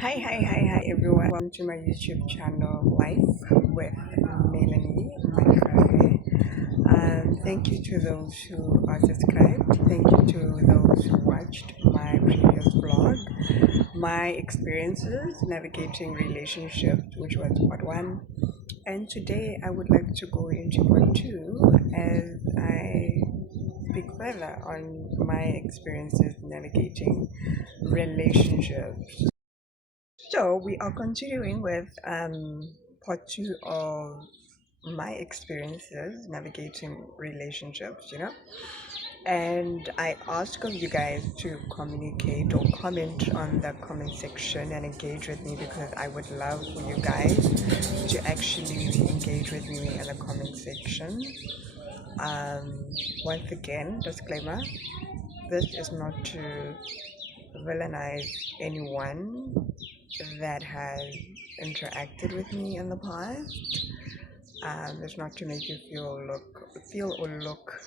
Hi everyone. Welcome to my YouTube channel, Life with Melanie, my cafe. Thank you to those who are subscribed. Thank you to those who watched my previous vlog, my experiences navigating relationships, which was part one. And today I would like to go into part two as I speak further on my experiences navigating relationships. So we are continuing with part two of my experiences navigating relationships. And I ask of you guys to communicate or comment on the comment section and engage with me because I would love for you guys to actually engage with me in the comment section. Once again, disclaimer: this is not to villainize anyone that has interacted with me in the past. It's not to make you feel or look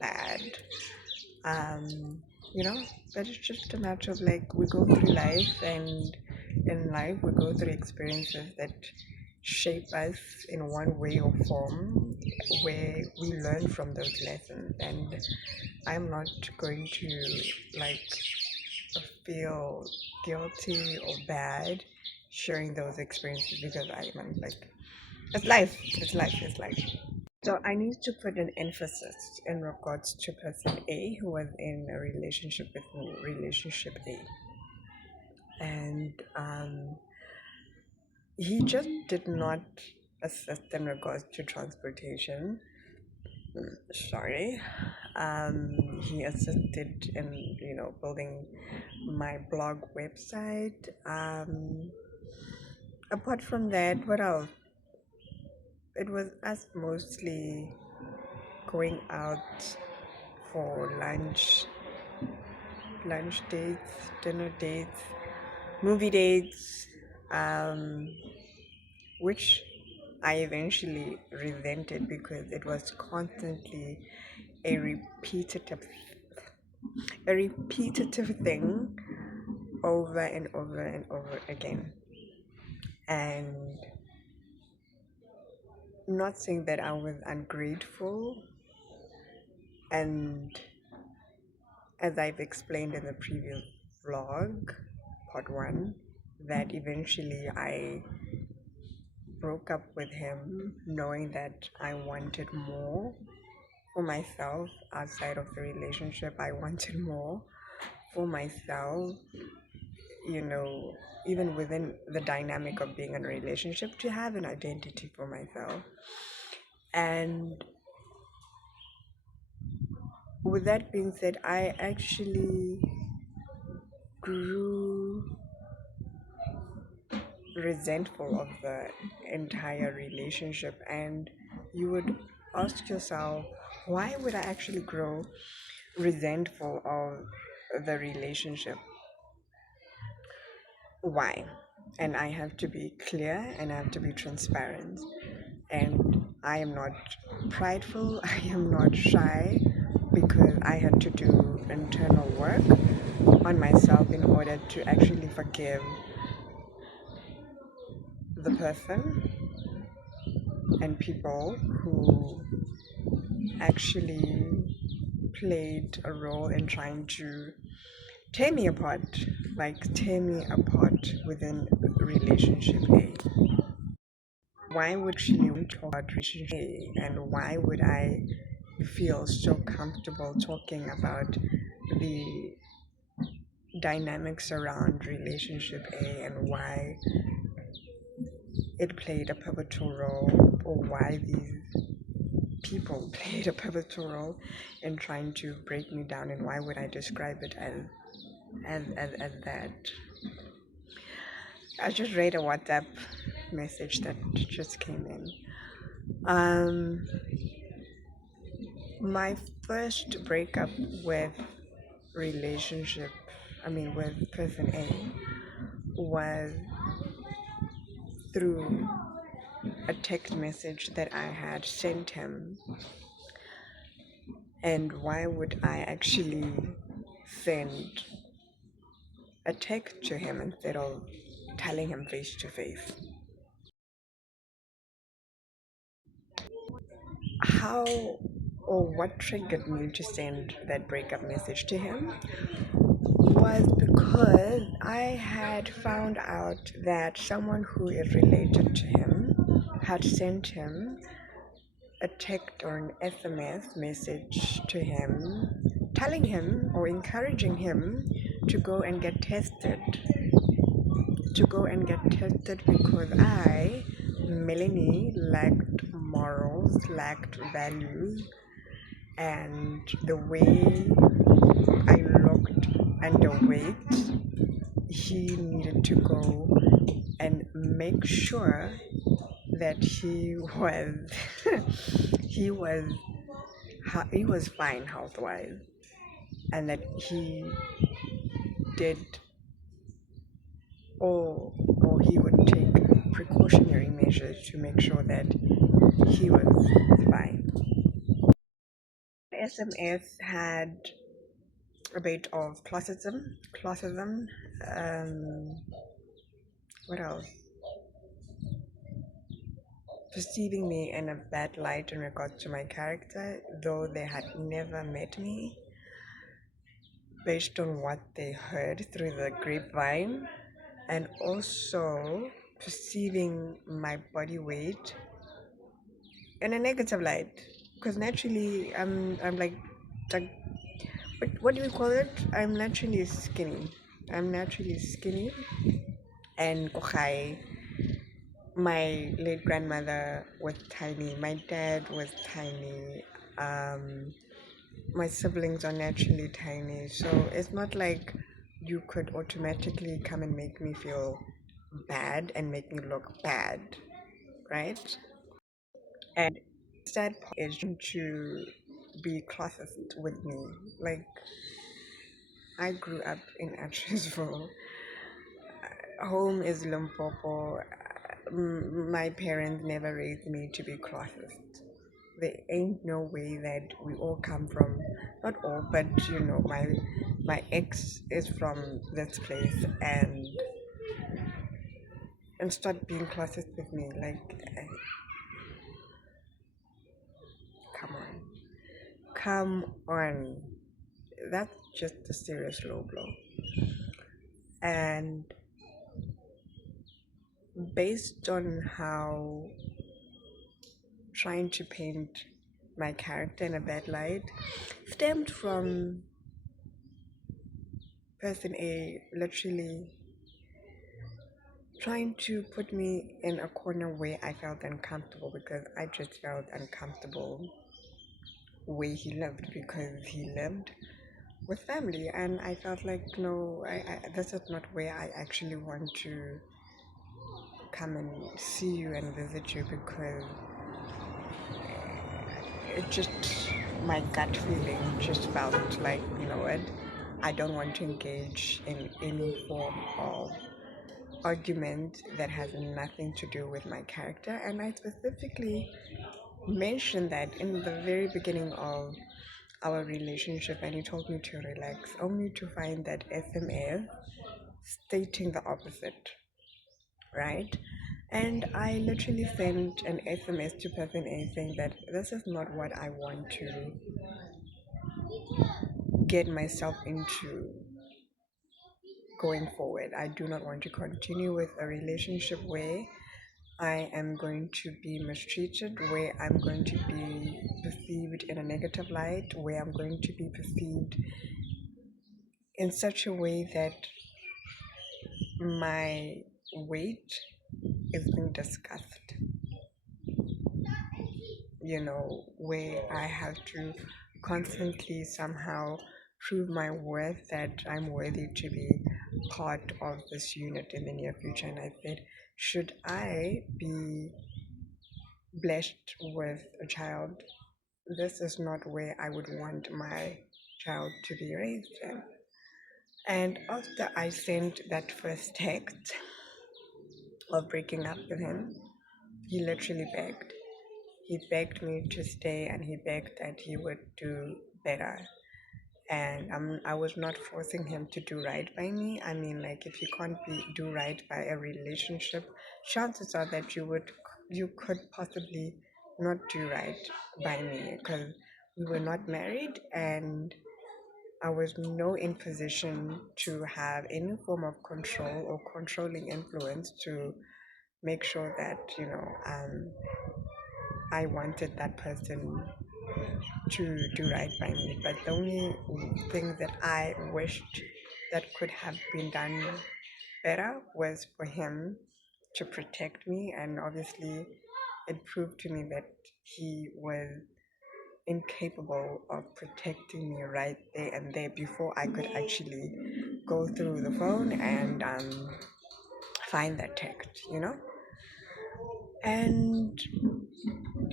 bad. Um, you know, but it's just a matter of like we go through life, and in life we go through experiences that shape us in one way or form, where we learn from those lessons. And I'm not going to like feel guilty or bad sharing those experiences because I'm like, it's life. So I need to put an emphasis in regards to person A who was in a relationship with me, relationship A, and he just did not assist in regards to transportation. Sorry. He assisted in building my blog website. Apart from that, what else? It was us mostly going out for lunch dates, dinner dates, movie dates, um, which I eventually resented because it was constantly a repetitive a repetitive thing over and over and over again. And not saying that I was ungrateful, and as I've explained in the previous vlog, part one, that eventually I broke up with him knowing that I wanted more for myself outside of the relationship. I wanted more for myself, you know, even within the dynamic of being in a relationship, to have an identity for myself. And with that being said, I actually grew resentful of the entire relationship. And you would ask yourself, why would I actually grow resentful of the relationship? Why? And I have to be clear and I have to be transparent. And I am not prideful, I am not shy, because I had to do internal work on myself in order to actually forgive the person and people who actually played a role in trying to tear me apart, like tear me apart within relationship A. Why would she talk about relationship A, and why would I feel so comfortable talking about the dynamics around relationship A and why it played a pivotal role, or why these people played a pivotal role in trying to break me down, and why would I describe it as that? I just read a WhatsApp message that just came in. Um, my first breakup with relationship, with person A, was through a text message that I had sent him. And why would I actually send a text to him instead of telling him face to face. How or what triggered me to send that breakup message to him was because I had found out that someone who is related to him had sent him a text or an SMS message to him telling him or encouraging him to go and get tested. To go and get tested because I, Melanie, lacked morals, lacked values, and the way I looked underweight, he needed to go and make sure that he was he was he was fine health wise, and that he did or he would take precautionary measures to make sure that he was fine. SMS had a bit of classism. Um, what else? Perceiving me in a bad light in regards to my character, though they had never met me, based on what they heard through the grapevine, and also perceiving my body weight in a negative light. Because naturally, I'm like, what do we call it? I'm naturally skinny. I'm naturally skinny, and Kochai, my late grandmother was tiny. My dad was tiny. Um, my siblings are naturally tiny, so it's not like you could automatically come and make me feel bad and make me look bad, right? And sad part is to be classist with me. Like, I grew up in Atchesville. Home is Limpopo. My parents never raised me to be classist. There ain't no way that we all come from, not all, but my ex is from this place, and start being classist with me. Like, come on, come on. That's just a serious low blow. And based on how trying to paint my character in a bad light stemmed from person A literally trying to put me in a corner where I felt uncomfortable because I just felt uncomfortable where he lived because he lived with family, and I felt like no, this is not where I actually want to come and see you and visit you because it just my gut feeling just felt like, you know what, I don't want to engage in any form of argument that has nothing to do with my character. And I specifically mentioned that in the very beginning of our relationship, and he told me to relax, only to find that SMS stating the opposite, right? And I literally sent an SMS to person A saying that this is not what I want to get myself into going forward. I do not want to continue with a relationship where I am going to be mistreated, where I'm going to be perceived in a negative light, where I'm going to be perceived in such a way that my weight is being discussed, where I have to constantly somehow prove my worth that I'm worthy to be part of this unit in the near future. And I said, should I be blessed with a child, this is not where I would want my child to be raised in. And after I sent that first text of breaking up with him, he literally begged. He begged me to stay, and he begged that he would do better. and I was not forcing him to do right by me. I mean, like, if you can't do right by a relationship, chances are that you could possibly not do right by me, because we were not married, and I was no in position to have any form of control or controlling influence to make sure that I wanted that person to do right by me. But the only thing that I wished that could have been done better was for him to protect me, and obviously it proved to me that he was incapable of protecting me right there and there before I could actually go through the phone and find that text. And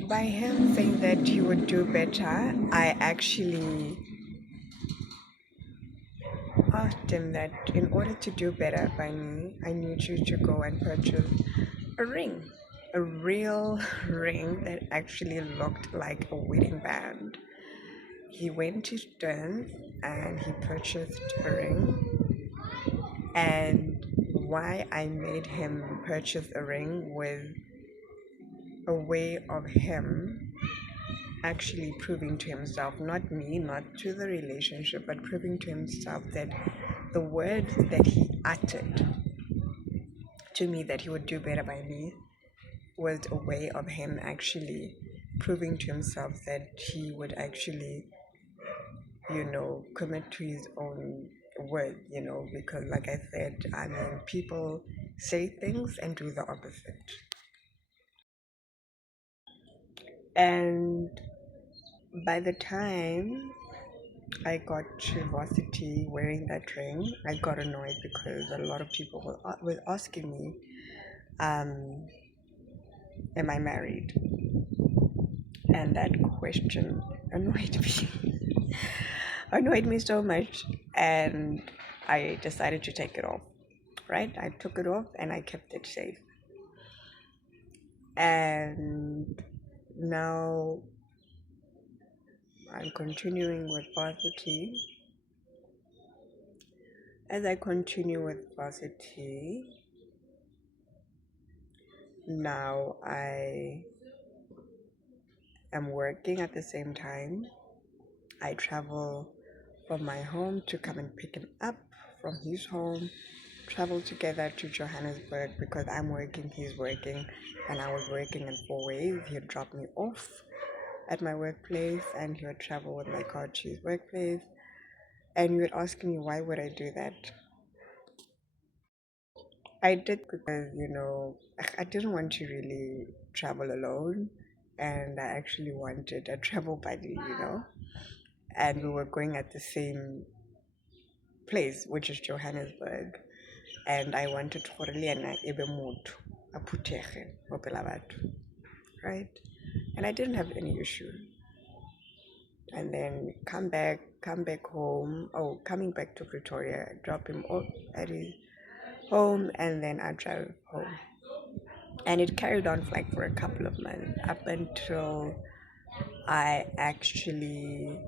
by him saying that he would do better, I actually asked him that in order to do better by me, I need you to go and purchase a ring, a real ring that actually looked like a wedding band. He went to Stearns and he purchased a ring. And why I made him purchase a ring was a way of him actually proving to himself, not me, not to the relationship, but proving to himself that the words that he uttered to me that he would do better by me was a way of him actually proving to himself that he would actually, commit to his own word, because like I said, I mean, people say things and do the opposite. And by the time I got to varsity wearing that ring, I got annoyed because a lot of people were asking me, um, am I married? And that question annoyed me. Annoyed me so much, and I decided to take it off. Right? I took it off and I kept it safe. And now I'm continuing with varsity. As I continue with varsity, now I am working at the same time. I travel from my home to come and pick him up from his home, travel together to Johannesburg because I'm working, he's working, and I was working in 4 ways. He'd drop me off at my workplace and he would travel with my car to his workplace. And you would ask me, why would I do that? I did because, I didn't want to really travel alone, and I actually wanted a travel buddy. And we were going at the same place, which is Johannesburg. And I wanted gore le ena ebe motho a phuthege mo pela batho, right? And I didn't have any issue. And then come back home. Oh, coming back to Pretoria, drop him off at his home, and then I drive home. And it carried on for a couple of months up until I actually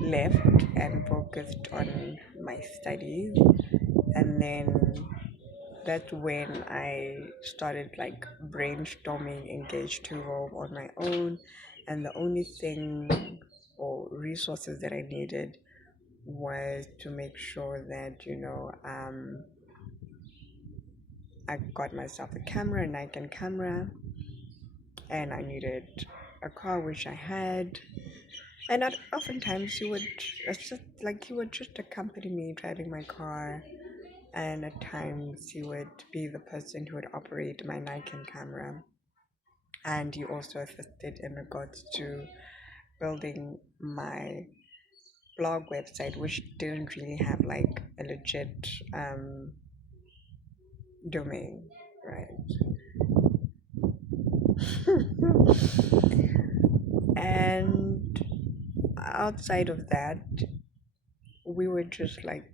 left and focused on my studies. And then that's when I started brainstorming Engage to Evolve on my own. And the only thing or resources that I needed was to make sure that, I got myself a camera, a Nikon camera, and I needed a car, which I had. And oftentimes he would just accompany me driving my car, and at times he would be the person who would operate my Nikon camera. And he also assisted in regards to building my blog website, which didn't really have a legit domain, right? And outside of that, we were just like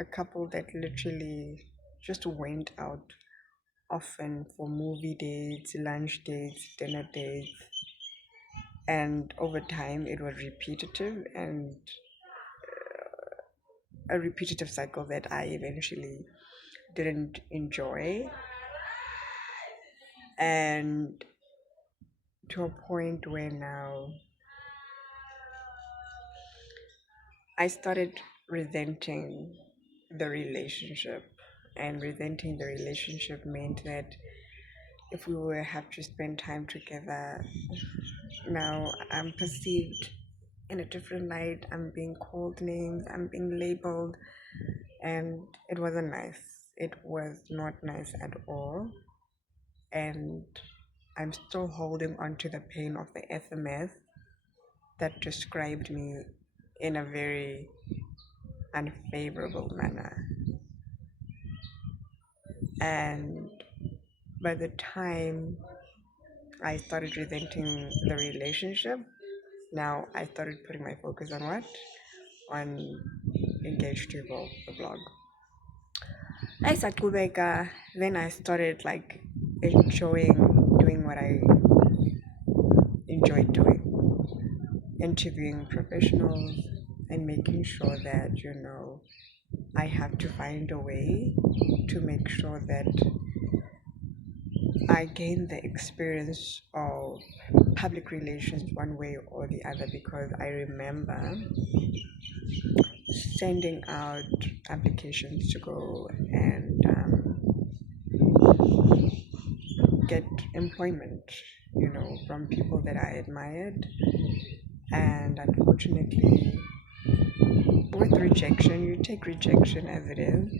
a couple that literally just went out often for movie dates, lunch dates, dinner dates. and over time it was repetitive, and a repetitive cycle that I eventually didn't enjoy, and to a point where now I started resenting the relationship. And resenting the relationship meant that if we were have to spend time together, now I'm perceived in a different light. I'm being called names, I'm being labeled, and it wasn't nice. It was not nice at all. And I'm still holding on to the pain of the FMS that described me in a very unfavorable manner. And by the time I started resenting the relationship, now I started putting my focus on what? On Engaged People, the blog. I started Kubeka, then I started like enjoying doing what I enjoyed doing, interviewing professionals and making sure that, I have to find a way to make sure that I gain the experience of public relations one way or the other, because I remember sending out applications to go and get employment, from people that I admired. And unfortunately, with rejection, you take rejection as it is,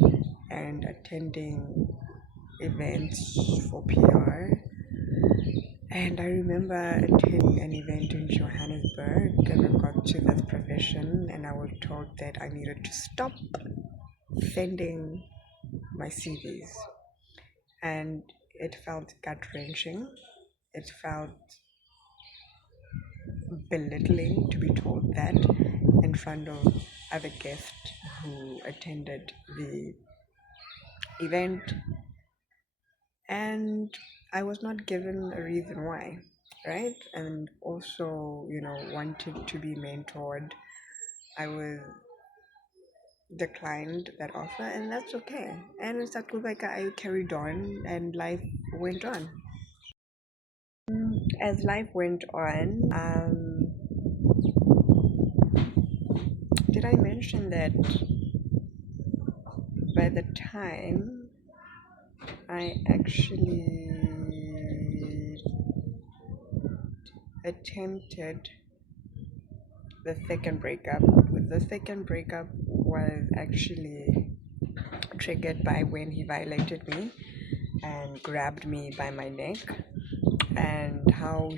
and attending events for PR. And I remember attending an event in Johannesburg, and I got to this profession, and I was told that I needed to stop sending my CVs. And it felt gut wrenching. It felt belittling to be told that in front of other guests who attended the event, and I was not given a reason why, right? And also, wanted to be mentored. I was declined that offer, and that's okay. And in Sakubeka, I carried on, and life went on. As life went on, did I mention that by the time I actually attempted the second breakup was actually triggered by when he violated me and grabbed me by my neck. And how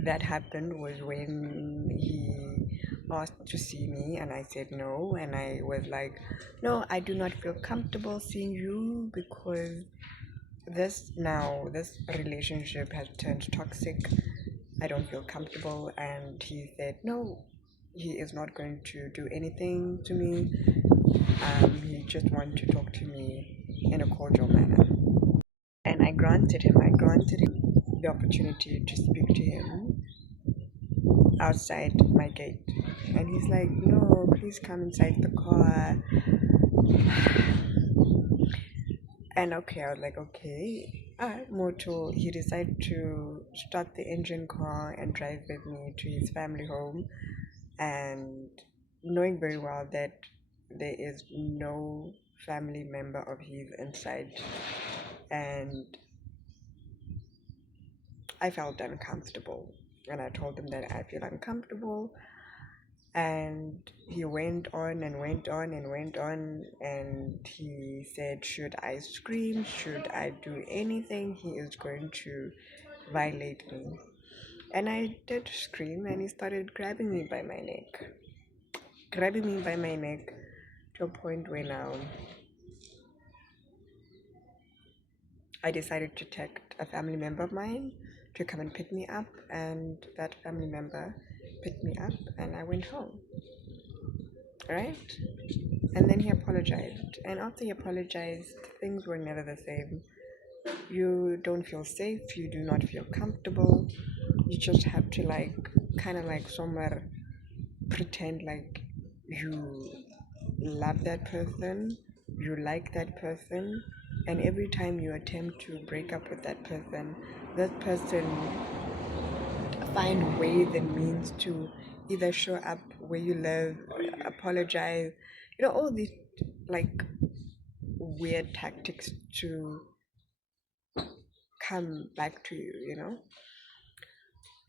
that happened was when he asked to see me, and I said no. And I was like, no, I do not feel comfortable seeing you, because this relationship has turned toxic. I don't feel comfortable. And he said no, he is not going to do anything to me. He just wanted to talk to me in a cordial manner. And I granted him the opportunity to speak to him outside my gate. And he's like, no, please come inside the car. And okay, I was like, okay. Moto, he decided to start the engine car and drive with me to his family home, and knowing very well that there is no family member of his inside. And I felt uncomfortable, and I told him that I feel uncomfortable. And he went on and went on and went on, and he said, should I scream, should I do anything, he is going to violate me. And I did scream, and he started grabbing me by my neck, to a point where now I decided to text a family member of mine to come and pick me up, and that family member picked me up, and I went home, right? And then he apologized, and after he apologized, things were never the same. You don't feel safe, you do not feel comfortable, you just have to like kind of like somewhere pretend like you love that person, you like that person, and every time you attempt to break up with that person find ways and means to either show up where you live, apologize, all these like weird tactics to come back to you.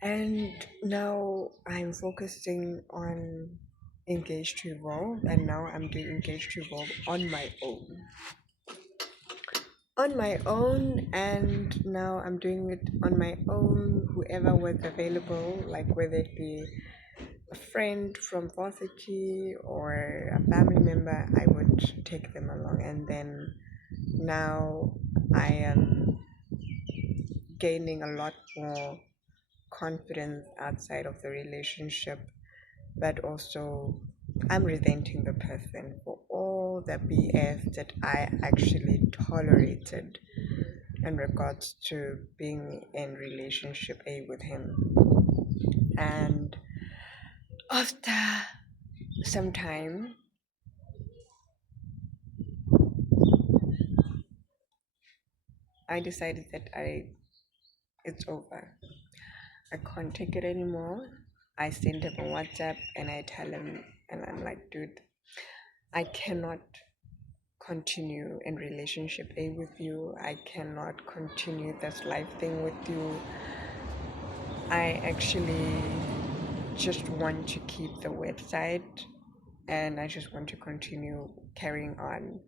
And now I'm focusing on Engage to Evolve, and now I'm doing Engage to Evolve on my own. And now I'm doing it on my own. Whoever was available, like whether it be a friend from varsity or a family member, I would take them along. And then now I am gaining a lot more confidence outside of the relationship, but also I'm resenting the person for all the BS that I actually tolerated in regards to being in relationship A with him. And after some time, I decided that it's over. I can't take it anymore. I send him a WhatsApp and I tell him, and I'm like, dude, I cannot continue in relationship A with you. I cannot continue this life thing with you. I actually just want to keep the website and I just want to continue carrying on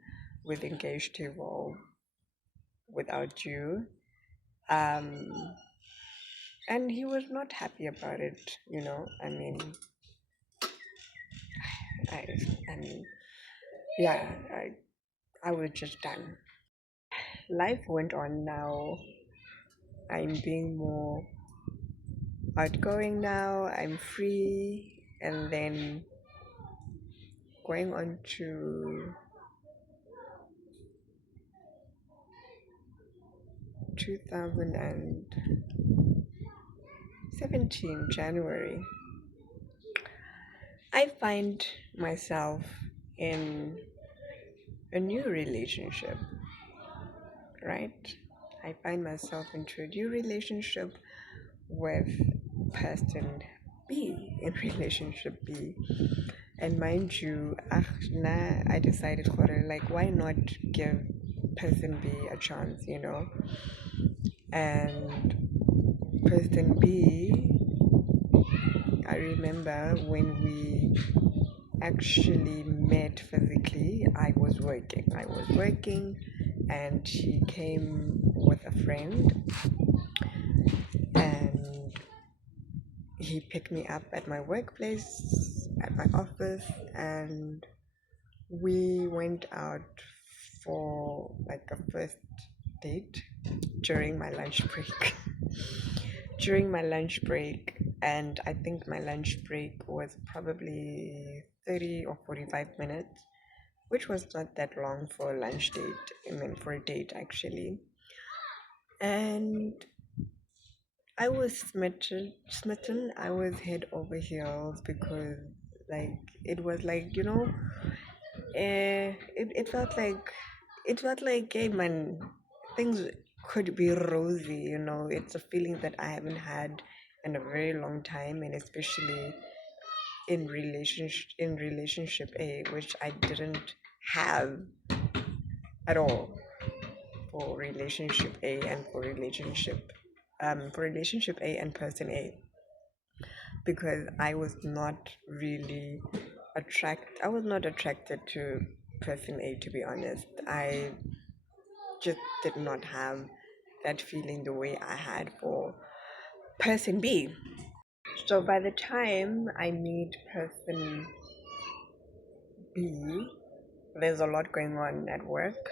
with Engage to Evolve without you. And he was not happy about it. I mean, I, and yeah, I was just done. Life went on now. I'm being more outgoing now. I'm free. And then going on to 2017 January, I find myself in a new relationship, right? I find myself into a new relationship with person B, in relationship B. And mind you, I decided, like, why not give person B a chance. And person B, I remember when we actually met physically, I was working and he came with a friend and he picked me up at my workplace, at my office, and we went out for like a first date during my lunch break. And I think my lunch break was probably 30 or 45 minutes, which was not that long for a lunch date. I mean, for a date actually. And I was smitten. I was head over heels because, like, it was like it felt like, hey man, things could be rosy. It's a feeling that I haven't had in a very long time, and especially in relationship A, which I didn't have at all for relationship A and for relationship A and person A, because I was not attracted to person A, to be honest. I just did not have that feeling the way I had for person B. So by the time I meet person B, there's a lot going on at work,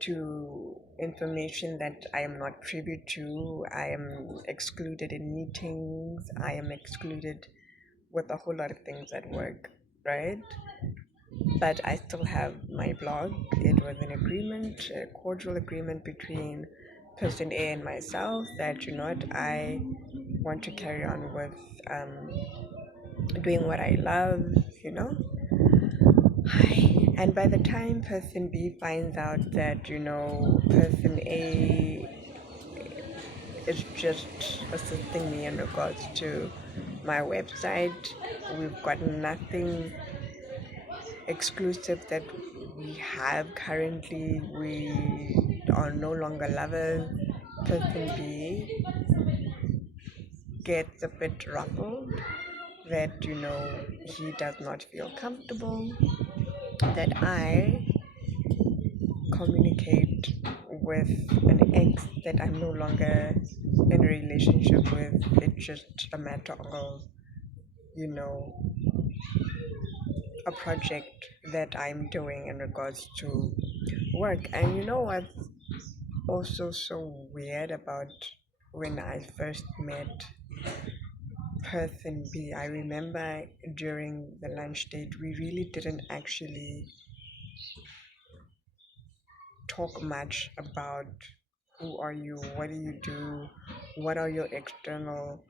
to information that I am not privy to. I am excluded in meetings. I am excluded with a whole lot of things at work, right? But I still have my blog. It was an agreement, a cordial agreement between person A and myself that I want to carry on with doing what I love, you know. And by the time person B finds out that person A is just assisting me in regards to my website, we've got nothing exclusive that we have currently. We are no longer lovers. Person B gets a bit ruffled that he does not feel comfortable that I communicate with an ex that I'm no longer in a relationship with. It's just a matter of you know a project that I'm doing in regards to work. And what's also so weird about when I first met person B, I remember during the lunch date, we really didn't actually talk much about who are you, what do you do, what are your external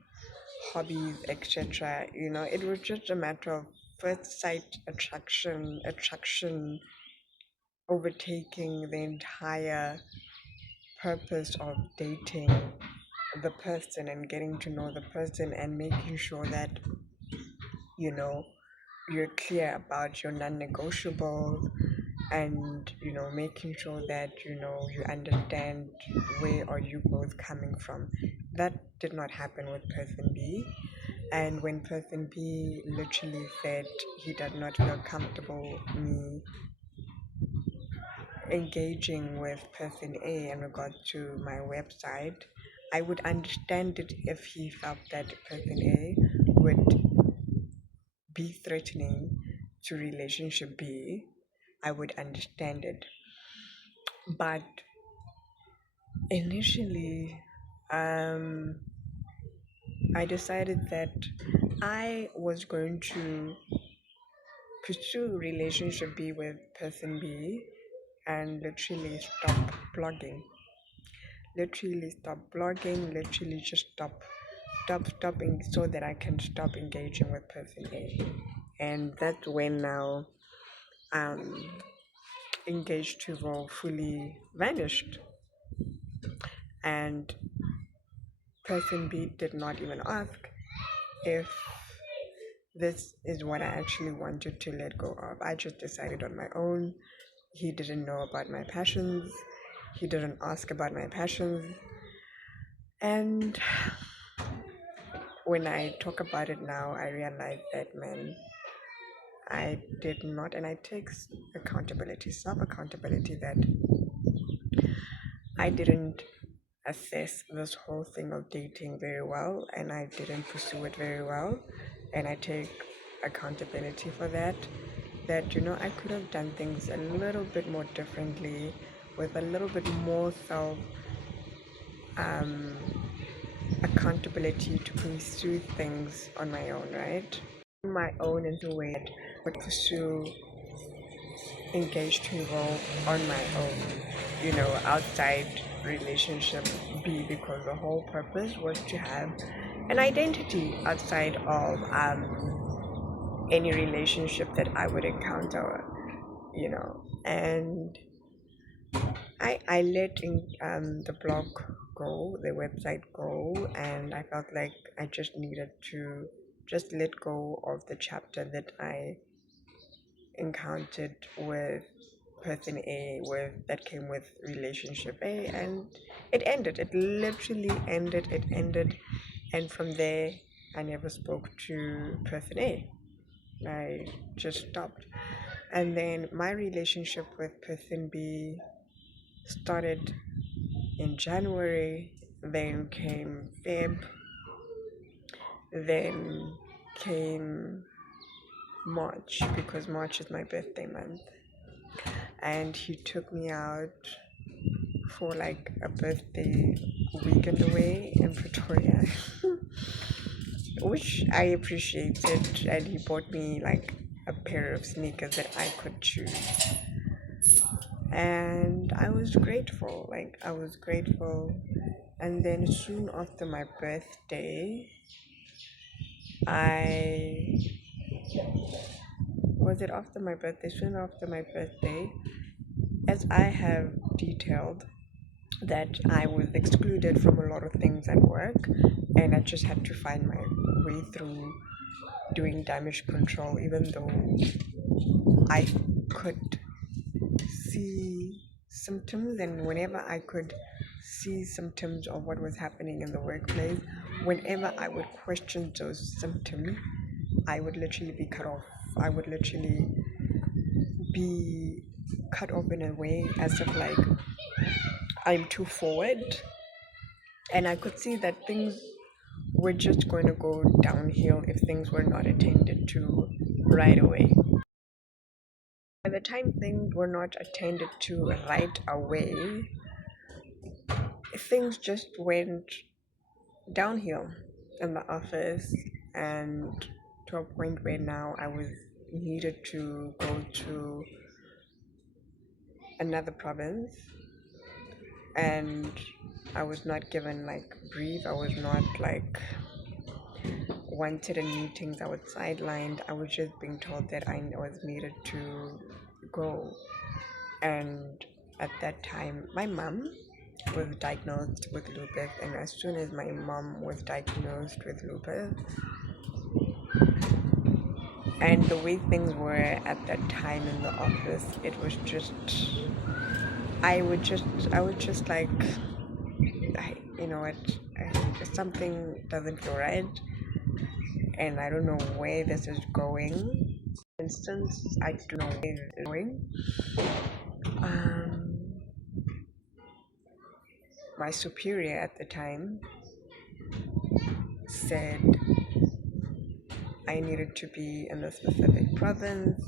hobbies, etc. It was just a matter of first sight attraction overtaking the entire purpose of dating the person and getting to know the person and making sure that you know you're clear about your non-negotiables, and making sure that you understand where are you both coming from. That did not happen with person B. And when person B literally said he did not feel comfortable me engaging with person A in regard to my website, I would understand it if he felt that person A would be threatening to relationship B. I would understand it. But initially, um, I decided that I was going to pursue relationship B with person B and literally stop blogging. Literally stop blogging, literally just stopping so that I can stop engaging with person A. And that's when now engaged to Vo fully vanished. And person B did not even ask if this is what I actually wanted to let go of. I just decided on my own. He didn't know about my passions. He didn't ask about my passions. And when I talk about it now, I realize that, man, I did not, and I take accountability, self accountability, that I didn't assess this whole thing of dating very well, and I didn't pursue it very well. And I take accountability for that. That I could have done things a little bit more differently, with a little bit more self um, accountability to pursue things on my own, right? My own in a way that would pursue engaged people on my own, outside relationship B, because the whole purpose was to have an identity outside of any relationship that I would encounter, and I let the blog go, the website go, and I felt like I just needed to just let go of the chapter that I encountered with person A, with that came with relationship A, and it ended. It literally ended. It ended, and from there, I never spoke to person A. I just stopped, and then my relationship with person B started in January. Then came Feb. Then came March, because March is my birthday month, and he took me out for like a birthday weekend away in Pretoria, which I appreciated. And he bought me like a pair of sneakers that I could choose. and I was grateful. Like, I was grateful. And then soon after my birthday, I was it after my birthday? Soon after my birthday, as I have detailed, that I was excluded from a lot of things at work, and I just had to find my way through doing damage control, even though I could see symptoms, and whenever I could see symptoms of what was happening in the workplace, whenever I would question those symptoms, I would literally be cut off. I would literally be cut off in a way as if like I'm too forward, and I could see that things were just going to go downhill if things were not attended to right away. By the time things were not attended to right away, things just went downhill in the office, and to a point where now I was needed to go to another province, and I was not given like brief. I was not like wanted in meetings. I was sidelined. I was just being told that I was needed to go. And at that time, my mom was diagnosed with lupus, and as soon as my mom was diagnosed with lupus, and the way things were at that time in the office, it was just I would just like, you know what, something doesn't feel right, and I don't know where this is going. For instance, I don't know where it's going. Um, my superior at the time said I needed to be in a specific province,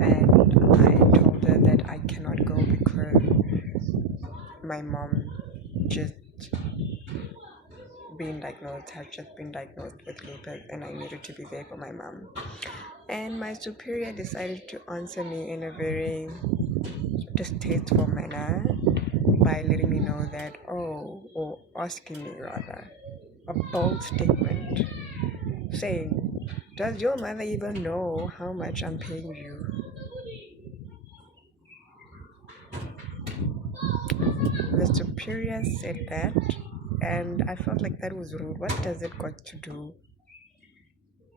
and I told her that I cannot go because my mom just had just been diagnosed with lupus, and I needed to be there for my mom. And my superior decided to answer me in a very distasteful manner by letting me know that, or asking me rather, a bold statement saying, "Does your mother even know how much I'm paying you?" The superior said that, and I felt like that was rude. What does it got to do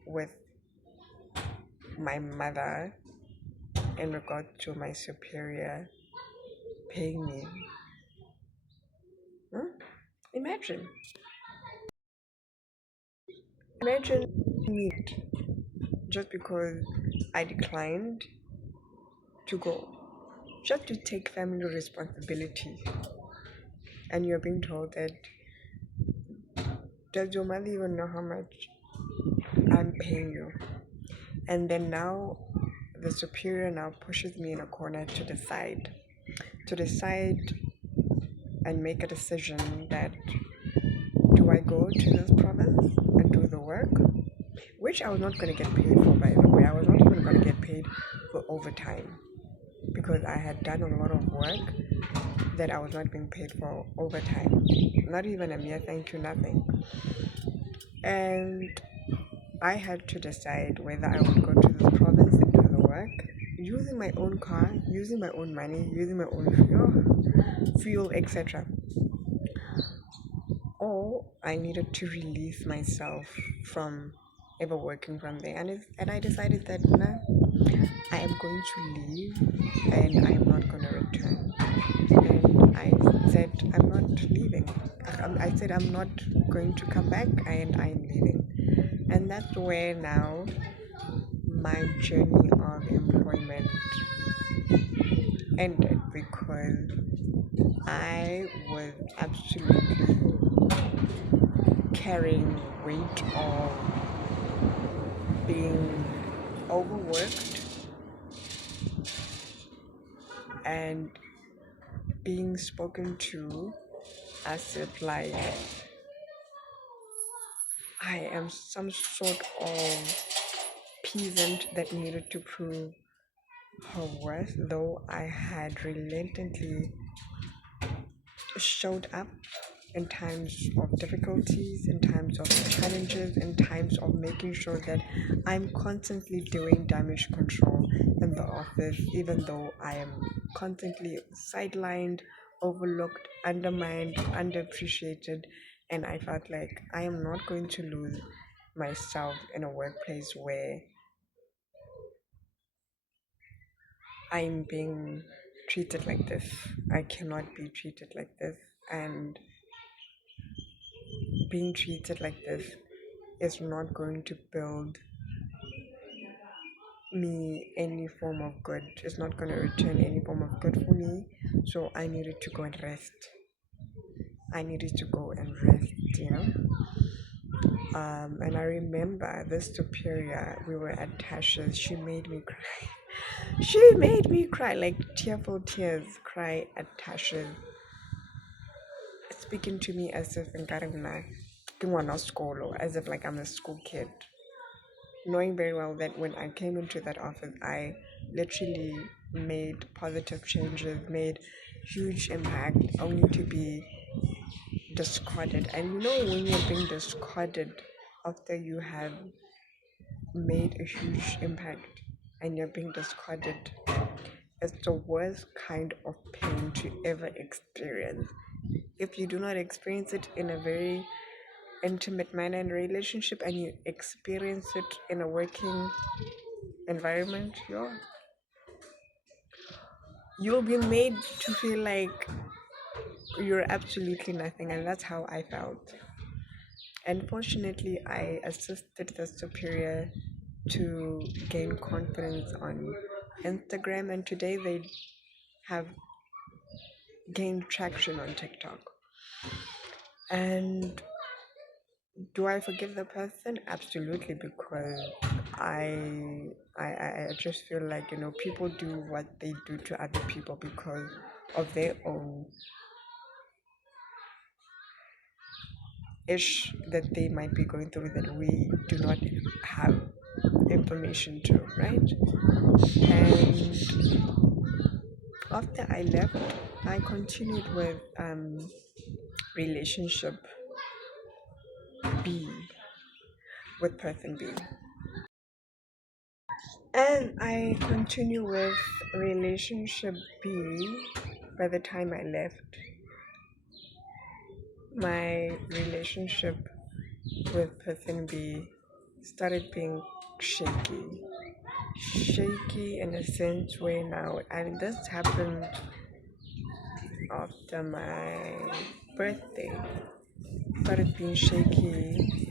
with my mother in regard to my superior paying me? Hmm? Imagine, imagine me just because I declined to go, just to take family responsibility, and you're being told that, does your mother even know how much I'm paying you? And then now the superior now pushes me in a corner to decide and make a decision that, do I go to this province and do the work, which I was not going to get paid for, by the way. I was not even going to get paid for overtime because I had done a lot of work that I was not being paid for overtime. Not even a mere thank you, nothing. And I had to decide whether I would go to this province and do the work using my own car, using my own money, using my own fuel, etc. Or I needed to release myself from ever working from there. And I decided that, no, I am going to leave and I am not going to return. And I said, I'm not leaving. I said, I'm not going to come back, and I'm leaving. And that's where now my journey of employment ended, because I was absolutely carrying weight of being overworked and being spoken to as if like I am some sort of peasant that needed to prove her worth, though I had reluctantly showed up in times of difficulties, in times of challenges, in times of making sure that I'm constantly doing damage control in the office, even though I am constantly sidelined, overlooked, undermined, underappreciated, and I felt like I am not going to lose myself in a workplace where I'm being treated like this. I cannot be treated like this, and being treated like this is not going to build me any form of good. It's not going to return any form of good for me. So I needed to go and rest. I needed to go and rest, you know. And I remember this superior, we were at Tasha's, she made me cry. She made me cry, like tearful tears, cry at Tasha's, speaking to me as if in school, as if like I'm a school kid, knowing very well that when I came into that office, I literally made positive changes, made huge impact, only to be discarded. And you know, when you're being discarded after you have made a huge impact and you're being discarded, it's the worst kind of pain to ever experience. If you do not experience it in a very intimate manner in a relationship and you experience it in a working environment, you'll be made to feel like you're absolutely nothing, and that's how I felt. Unfortunately, I assisted the superior to gain confidence on Instagram, and today they have gained traction on TikTok. And do I forgive the person? Absolutely, because I just feel like, you know, people do what they do to other people because of their own ish that they might be going through that we do not have information to, right? And after I left, I continued with relationship B, with person B. And I continue with relationship B. By the time I left, my relationship with person B started being shaky. Shaky in a sense where now, and this happened after my birthday. Started being shaky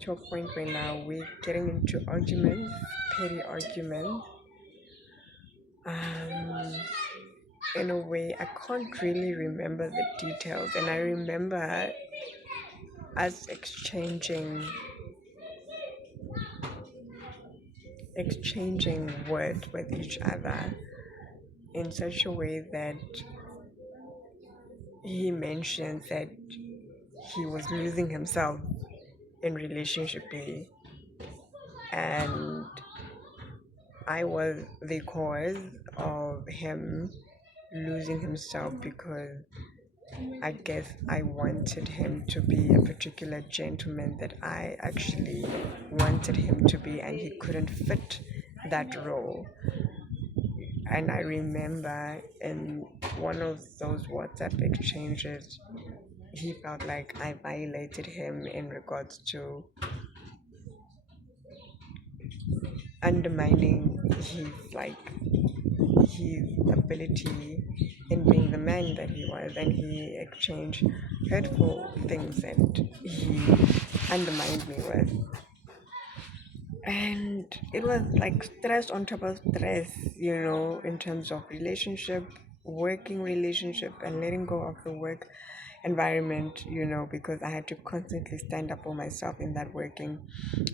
to a point where now we're getting into arguments, petty arguments. Um, in a way, I can't really remember the details, and I remember us exchanging words with each other in such a way that he mentioned that he was losing himself in relationship A, and I was the cause of him losing himself because I guess I wanted him to be a particular gentleman that I actually wanted him to be, and he couldn't fit that role. And I remember in one of those WhatsApp exchanges, he felt like I violated him in regards to undermining his ability in being the man that he was, and he exchanged hurtful things and he undermined me with. And it was like stress on top of stress, you know, in terms of relationship, working relationship, and letting go of the work environment, you know, because I had to constantly stand up for myself in that working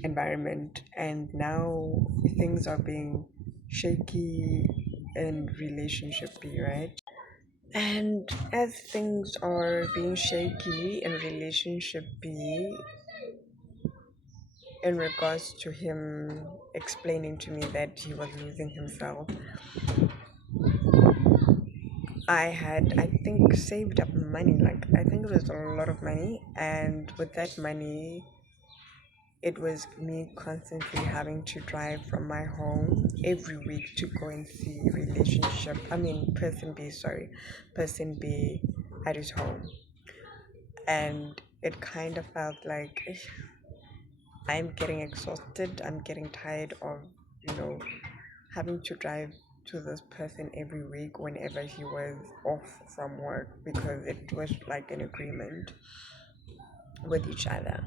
environment. And now things are being shaky in relationship B, right? And as things are being shaky in relationship B, in regards to him explaining to me that he was losing himself. I had, I think, saved up money. Like, I think it was a lot of money, and with that money, it was me constantly having to drive from my home every week to go and see person B, sorry, person B at his home. And it kind of felt like I'm getting exhausted, I'm getting tired of, you know, having to drive to this person every week whenever he was off from work, because it was like an agreement with each other.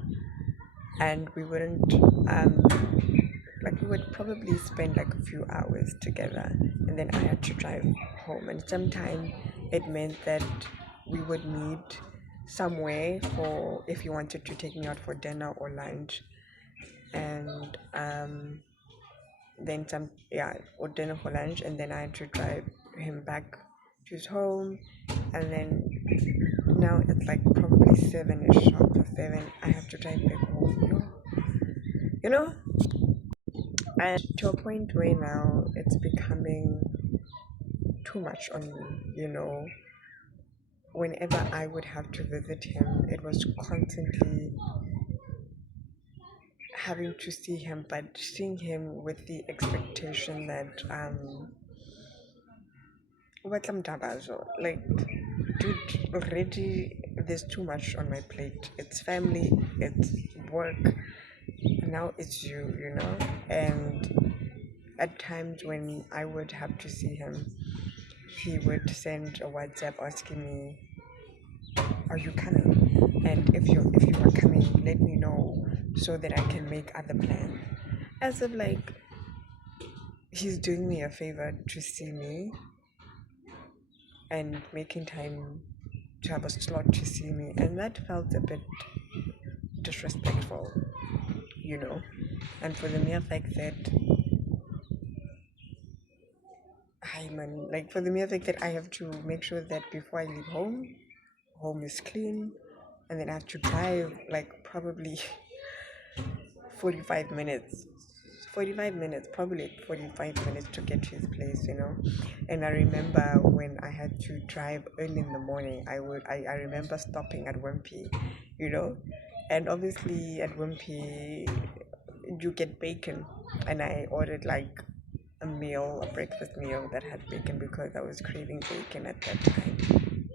And we wouldn't like we would probably spend like a few hours together, and then I had to drive home, and sometimes it meant that we would meet somewhere for if he wanted to take me out for dinner or lunch. And then some, yeah, or dinner for lunch, and then I had to drive him back to his home. And then now it's like probably 7ish, after 7 I have to drive back home, you know. And to a point where now it's becoming too much on me, whenever I would have to visit him, it was constantly having to see him, but seeing him with the expectation that like, dude, already there's too much on my plate. It's family, it's work, now it's you. And at times when I would have to see him, he would send a WhatsApp asking me, "Are you coming? And if you are coming, let me know so that I can make other plans." As if like he's doing me a favor to see me and making time to have a slot to see me, and that felt a bit disrespectful, you know. And for the mere fact that I have to make sure that before I leave home is clean, and then I have to drive like probably 45 minutes. 45 minutes, probably 45 minutes to get to his place. And I remember when I had to drive early in the morning, I remember stopping at Wimpy. And obviously at Wimpy you get bacon, and I ordered like a breakfast meal that had bacon because I was craving bacon at that time.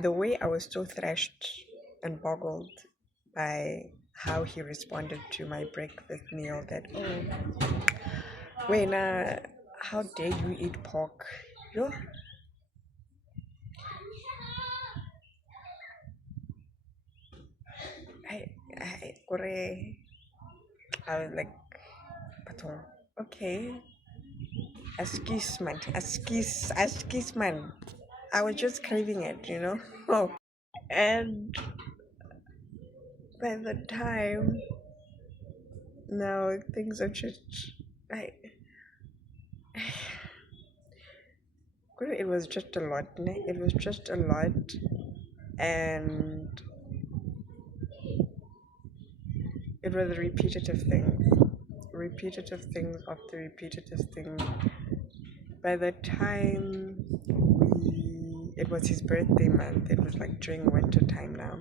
The way I was so thrashed and boggled by how he responded to my breakfast meal, that, how dare you eat pork? Yo, I, I was like, "Pato, okay, askis man. I was just craving it. Oh, and by the time now things are just, I, it was just a lot. It was just a lot, and it was repetitive things after repetitive things. By the time it was his birthday month, it was like during winter time now.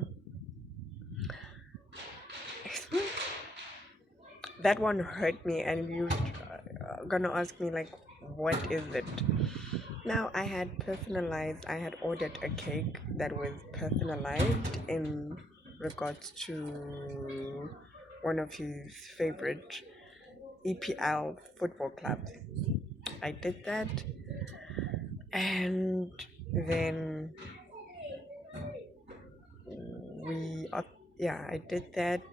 That one hurt me, and you gonna ask me like, what is it? Now I had ordered a cake that was personalized in regards to one of his favorite EPL football clubs. I did that, and then I did that.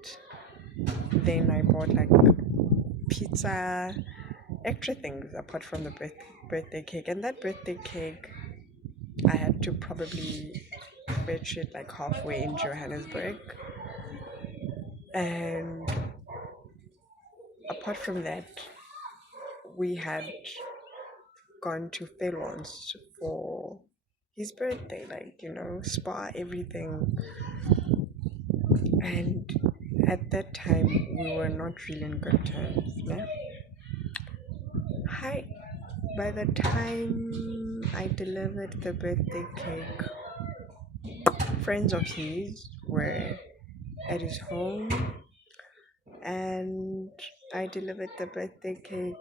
Then I bought like pizza, extra things apart from the birthday cake. And that birthday cake, I had to probably fetch it like halfway in Johannesburg. And apart from that, we had gone to Fairlawns for his birthday, like, spa, everything. And at that time we were not really in good terms. Yeah? Hi. By the time I delivered the birthday cake, friends of his were at his home, and I delivered the birthday cake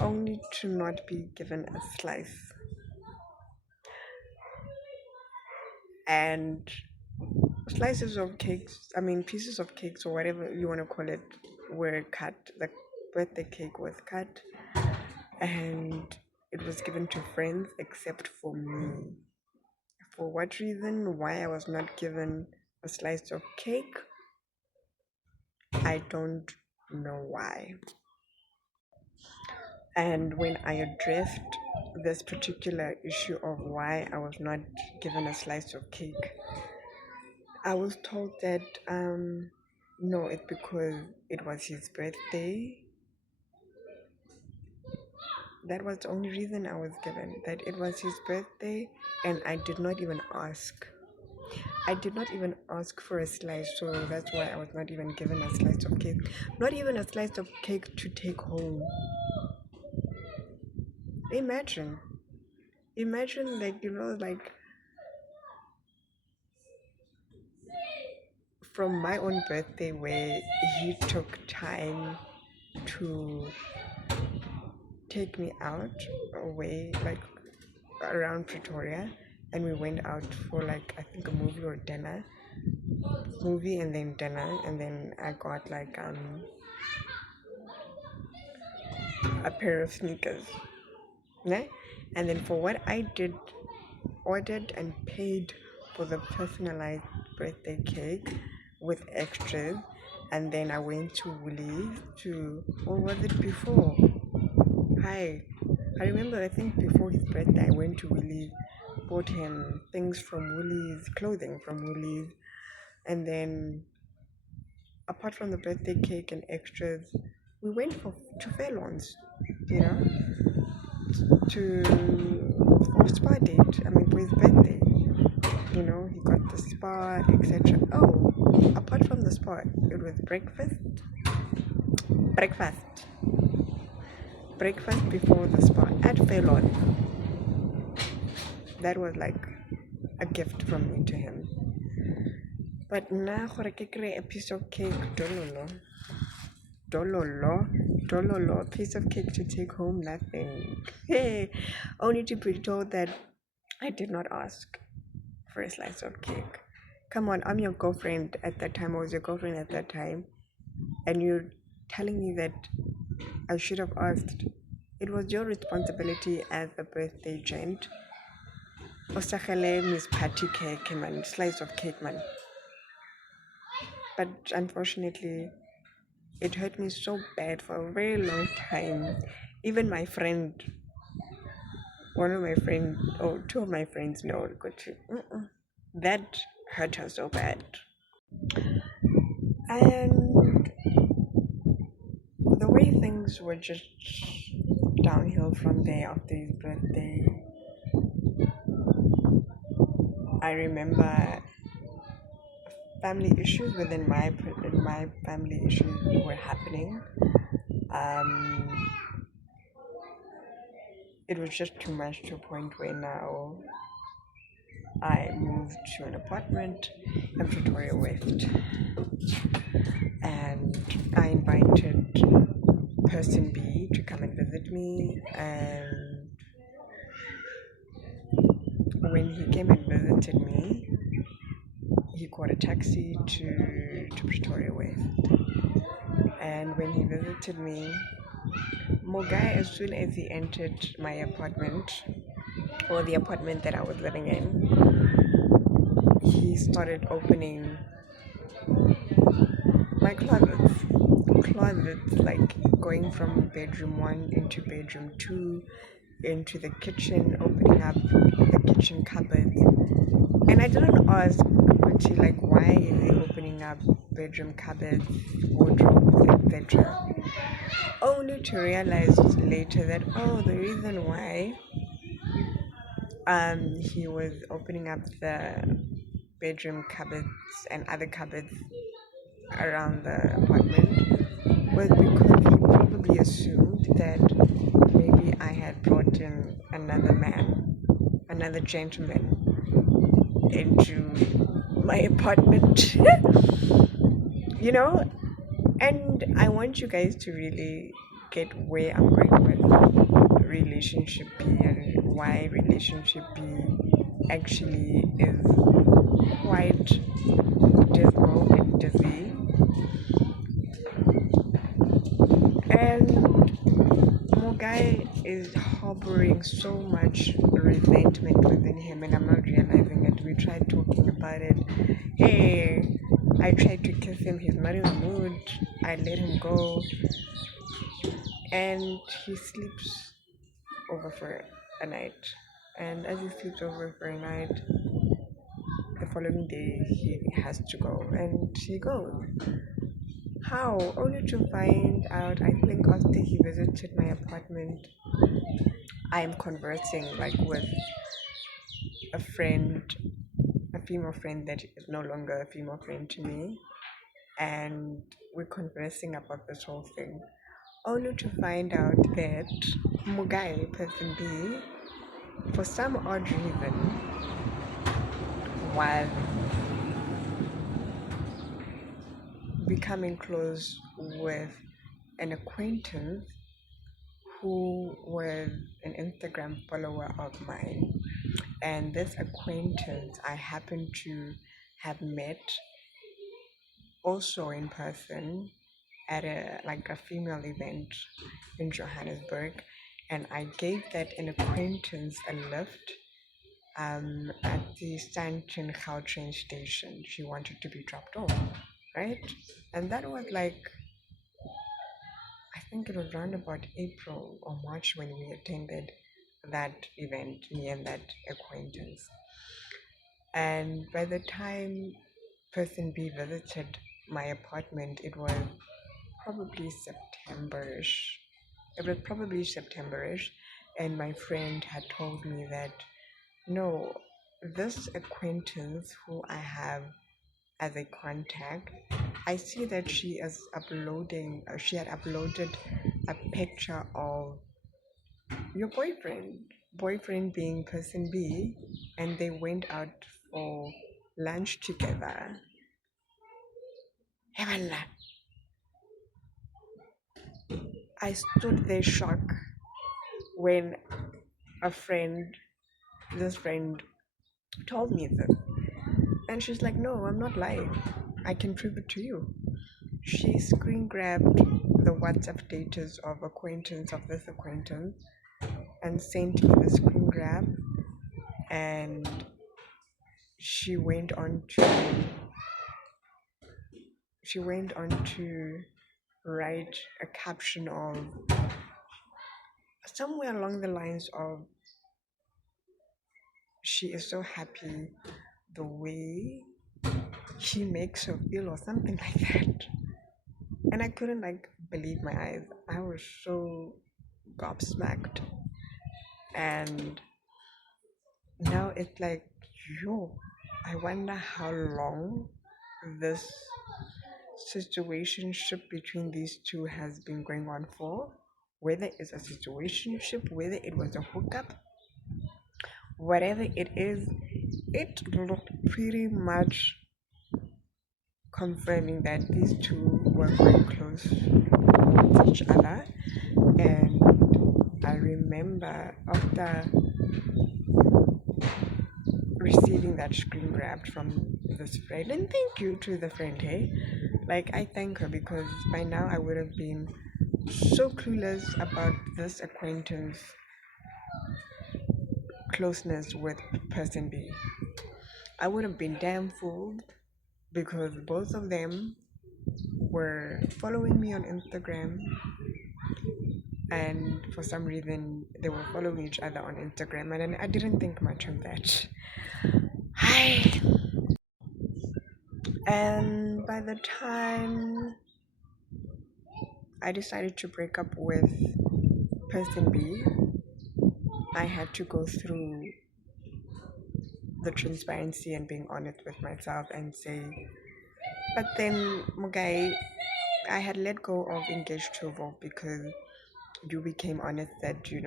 only to not be given a slice. And slices of cakes, I mean, pieces of cakes or whatever you want to call it, were cut. The birthday cake was cut, and it was given to friends except for me. For what reason, why I was not given a slice of cake, I don't know why. And when I addressed this particular issue of why I was not given a slice of cake, I was told that no, it's because it was his birthday. That was the only reason I was given, that it was his birthday, and I did not even ask. I did not even ask for a slice, so that's why I was not even given a slice of cake. Not even a slice of cake to take home. Imagine. Imagine, like, like from my own birthday where he took time to take me out away, like around Pretoria, and we went out for like I think a movie or dinner. Movie and then dinner, and then I got like a pair of sneakers. Yeah? And then for what I did, ordered and paid for the personalized birthday cake with extras, and then I went to Woolies to, or was it before? Hi, I remember I think before his birthday I went to Woolies, bought him things from Woolies, clothing from Woolies, and then apart from the birthday cake and extras, we went to Fairlawns, you know, to for spa date. I mean, for his birthday. You know, he got the spa, etc. Oh, apart from the spa, it was breakfast, breakfast before the spa at Fairlawn. That was like a gift from me to him. But now, for a piece of cake, dololo, piece of cake to take home, nothing. Hey, only to be told that I did not ask for a slice of cake. Come on, I'm your girlfriend at that time. I was your girlfriend at that time, and you're telling me that I should have asked. It was your responsibility as a birthday gent. Osagele Miss Patty cake, man, slice of cake, man. But unfortunately, it hurt me so bad for a very long time. Even my friend, one of my friends, or two of my friends know, that hurt her so bad. And the way things were just downhill from there after his birthday, I remember family issues within my family issues were happening. It was just too much to a point where now I moved to an apartment in Pretoria West, and I invited person B to come and visit me, and when he came and visited me, he caught a taxi to Pretoria West. And when he visited me, Mogai, as soon as he entered my apartment, or the apartment that I was living in, he started opening my closets, like going from bedroom 1 into bedroom 2, into the kitchen, opening up the kitchen cupboard. And I didn't ask Gucci, like, why is he opening up bedroom cupboards, wardrobes, etc. Only to realize later that, oh, the reason why he was opening up the bedroom cupboards and other cupboards around the apartment was because he probably assumed that maybe I had brought in another man, another gentleman into my apartment. you know, and I want you guys to really get where I'm going with relationship B and why relationship B actually is quite dismal and dizzy. And Mugai is harboring so much resentment within him, and I'm not realizing it. We tried talking about it. Hey, I tried to kiss him, he's not in the mood. I let him go, and he sleeps over for a night. And as he sleeps over for a night, the following day he has to go, and he goes. How? Only to find out, I think after he visited my apartment, I am conversing like with a friend, a female friend that is no longer a female friend to me, and we're conversing about this whole thing. Only to find out that Mugai, person B, for some odd reason, was becoming close with an acquaintance who was an Instagram follower of mine. And this acquaintance I happened to have met also in person at a female event in Johannesburg, and I gave that an acquaintance a lift at the Stanton train station. She wanted to be dropped off, right? And that was like, I think it was around about April or March when we attended that event, me and that acquaintance. And by the time person B visited my apartment, it was probably September-ish. It was probably September-ish, and my friend had told me that no, this acquaintance who I have as a contact, I see that she is uploading. She had uploaded a picture of your boyfriend being person B, and they went out for lunch together. Heavenly. I stood there shocked when a friend, this friend, told me this. And she's like, no, I'm not lying. I can prove it to you. She screen grabbed the WhatsApp status of acquaintance of this acquaintance and sent me the screen grab, and she went on to write a caption of somewhere along the lines of she is so happy the way he makes her feel or something like that. And I couldn't believe my eyes. I was so gobsmacked. And now it's like, yo, I wonder how long this situationship between these two has been going on for. Whether it's a situationship, whether it was a hookup, whatever it is, it looked pretty much confirming that these two were very close to each other. And I remember after receiving that screen grab from this friend, and thank you to the friend, hey, I thank her, because by now I would have been so clueless about this acquaintance closeness with person B. I would have been damn fooled, because both of them were following me on Instagram, and for some reason they were following each other on Instagram, and I didn't think much of that. Hi. And by the time I decided to break up with person B, I had to go through the transparency and being honest with myself and say, But then, Mugai, I had let go of engaged Chovo because you became honest that, you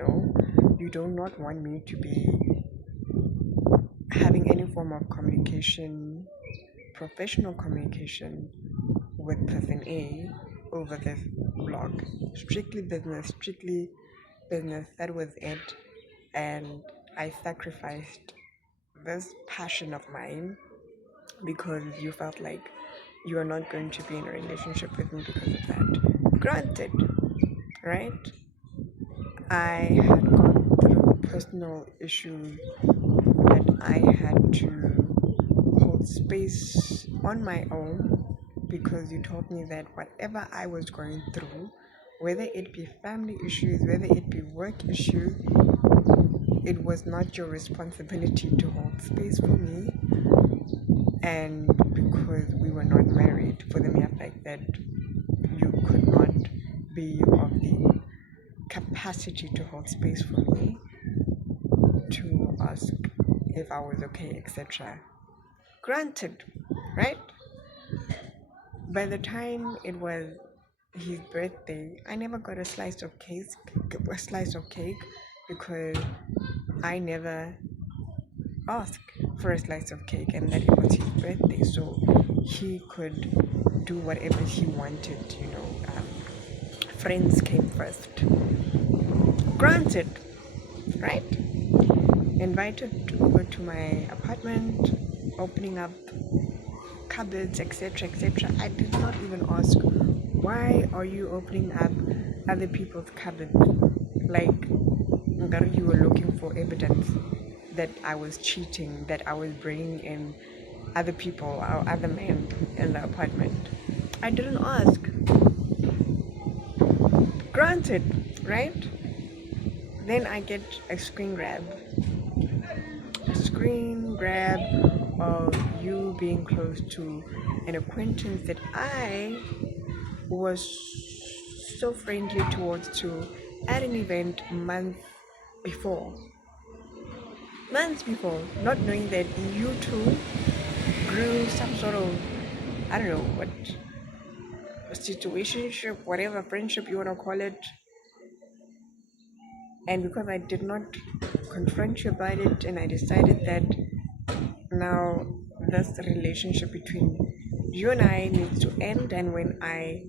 do not want me to be having any form of communication, professional communication with person A over this blog. Strictly business, strictly business. That was it. And I sacrificed this passion of mine because you felt like you are not going to be in a relationship with me because of that. Granted, right? I had gone through personal issues that I had to hold space on my own because you told me that whatever I was going through, whether it be family issues, whether it be work issues, it was not your responsibility to hold space for me. And because we were not married, for the mere fact that you could not be of the capacity to hold space for me, to ask if I was okay, etc. Granted, right? By the time it was his birthday, I never got a slice of cake because I never asked for a slice of cake, and that it was his birthday, so he could do whatever he wanted. Friends came first. Granted, right? Invited over to my apartment, opening up cupboards, etc., etc. I did not even ask, why are you opening up other people's cupboards? Like, you were looking for evidence that I was cheating, that I was bringing in other people or other men in the apartment. I didn't ask. Granted, right? Then I get a screen grab of you being close to an acquaintance that I was so friendly towards to at an event before months before, not knowing that you two grew some sort of, I don't know what, situationship, whatever friendship you want to call it. And because I did not confront you about it, and I decided that now this relationship between you and I needs to end, and when I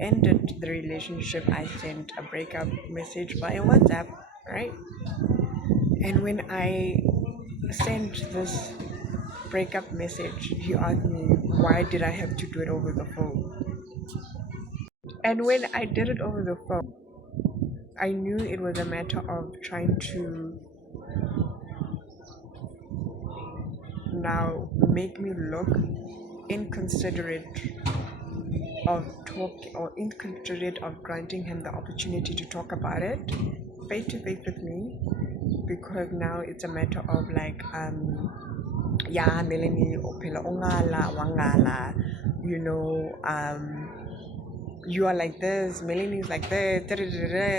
ended the relationship, I sent a breakup message via WhatsApp, right? And when I sent this breakup message, he asked me, why did I have to do it over the phone? And when I did it over the phone, I knew it was a matter of trying to now make me look inconsiderate inconsiderate of granting him the opportunity to talk about it face to face with me, because now it's a matter of like, yeah, Melanie, opela ongala wangala, you are like this, Melanie is like this,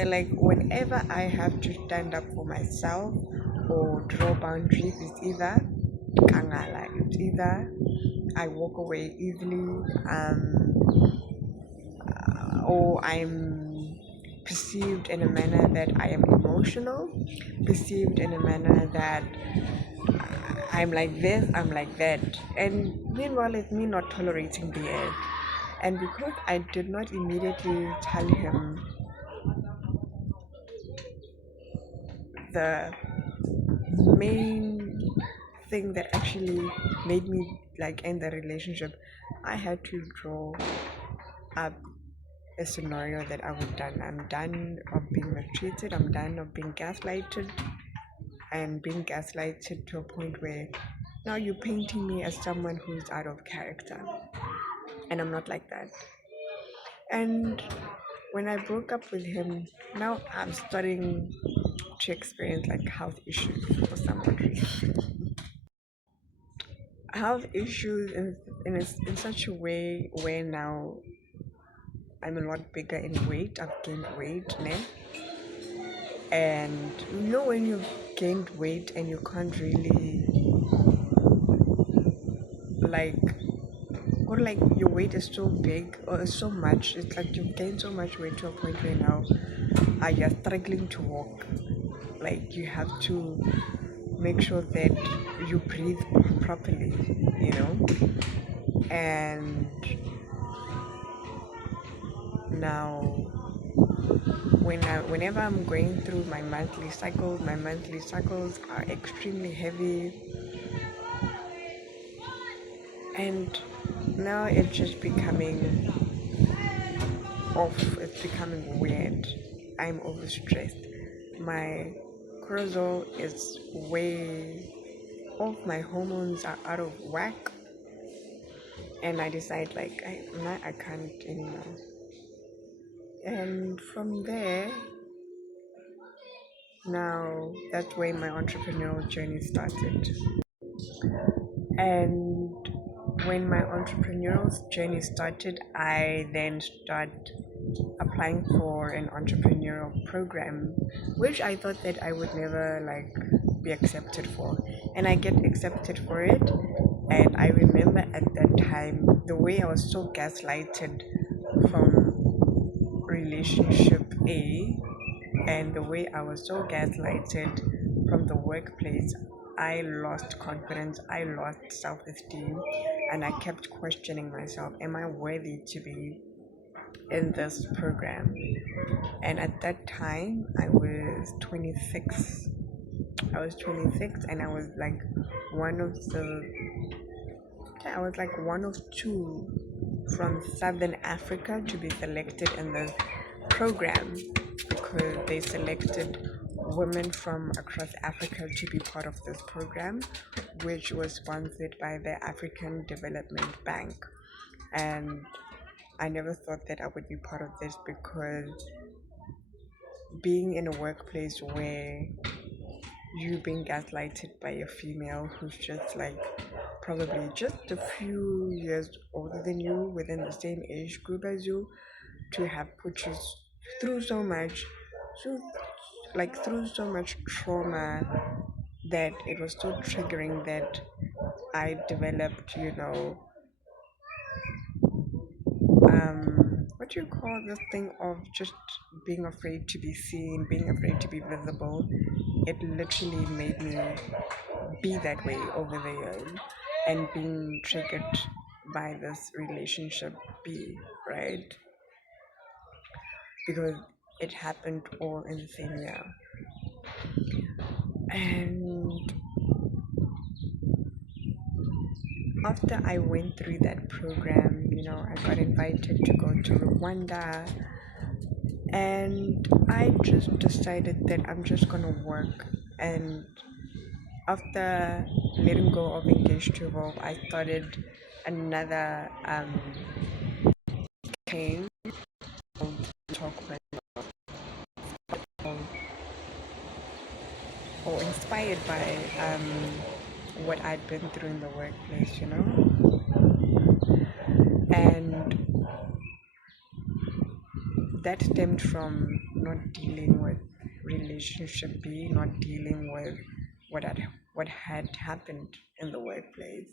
like whenever I have to stand up for myself or draw boundaries, it's either I walk away easily, or I'm perceived in a manner that I am emotional, perceived in a manner that I'm like this, I'm like that. And meanwhile, it's me not tolerating BS. And because I did not immediately tell him the main thing that actually made me like end the relationship, I had to draw up a scenario that I was done. I'm done of being mistreated, I'm done of being gaslighted, and being gaslighted to a point where now you're painting me as someone who's out of character, and I'm not like that. And when I broke up with him, now I'm starting to experience like health issues for some odd reason. Health issues in such a way where now I'm a lot bigger in weight. I've gained weight now. And when you've gained weight and you can't really like or like your weight is so big or so much, it's like you've gained so much weight to a point where now you're struggling to walk. Like you have to make sure that you breathe properly, you know. And now whenever I'm going through my monthly cycles are extremely heavy, and now it's just becoming off. It's becoming weird. I'm overstressed. My cortisol is way off. My hormones are out of whack, and I decide like I can't anymore. And from there, now that's where my entrepreneurial journey started. And when my entrepreneurial journey started, I then started applying for an entrepreneurial program, which I thought that I would never like be accepted for. And I get accepted for it. And I remember at that time the way I was so gaslighted from relationship A, and the way I was so gaslighted from the workplace. I lost confidence, I lost self esteem, and I kept questioning myself, am I worthy to be in this program? And at that time, I was 26. I was 26, and I was like one of the, I was like one of two from Southern Africa to be selected in the program, because they selected women from across Africa to be part of this program, which was sponsored by the African Development Bank. And I never thought that I would be part of this, because being in a workplace where you being gaslighted by a female who's just like probably just a few years older than you, within the same age group as you, to have put you through so much, so like through so much trauma, that it was so triggering that I developed, what do you call this thing of just being afraid to be seen, being afraid to be visible. It literally made me be that way over the years, and being triggered by this relationship B, right? Because it happened all in the same year. And after I went through that program, I got invited to go to Rwanda, and I just decided that I'm just gonna work. And after letting go of Engage to Evolve, I started another campaign called Talk With, or inspired by what I'd been through in the workplace. And that stemmed from not dealing with relationship B, not dealing with what had happened in the workplace,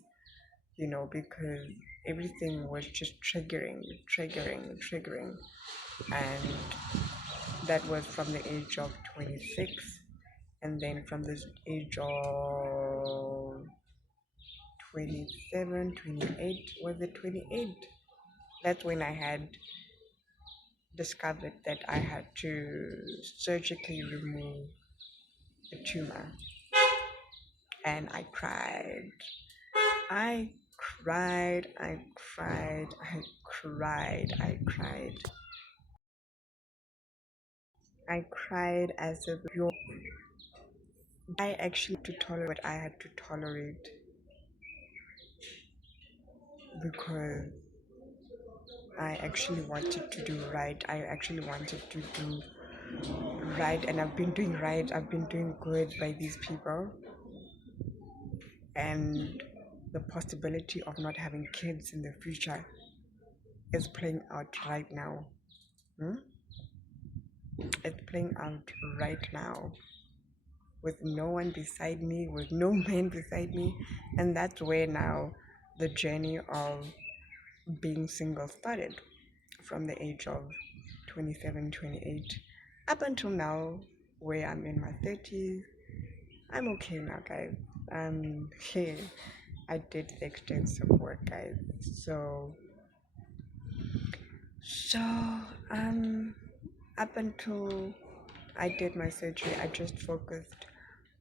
because everything was just triggering, and that was from the age of 26, and then from the age of 27, 28, was it 28? That's when I had discovered that I had to surgically remove the tumor. And I cried. I cried, I cried, I cried, I cried. I cried as if I actually had to tolerate what I had to tolerate, because I actually wanted to do right. I actually wanted to do right, and I've been doing right. I've been doing good by these people, and the possibility of not having kids in the future is playing out right now. Hmm? It's playing out right now, with no one beside me, with no man beside me, and that's where now the journey of being single started from the age of 27, 28, up until now, where I'm in my 30s. I'm okay now, guys. Hey, I did the extensive work, guys. So, um, up until I did my surgery, I just focused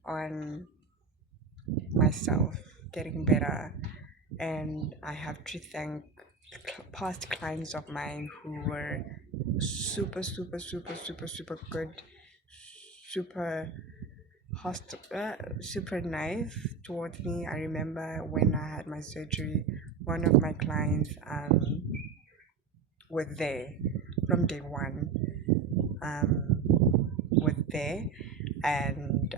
on myself getting better, and I have to thank past clients of mine who were super, super, super, super, super good, super super nice towards me. I remember when I had my surgery, one of my clients was there from day one. Was there, and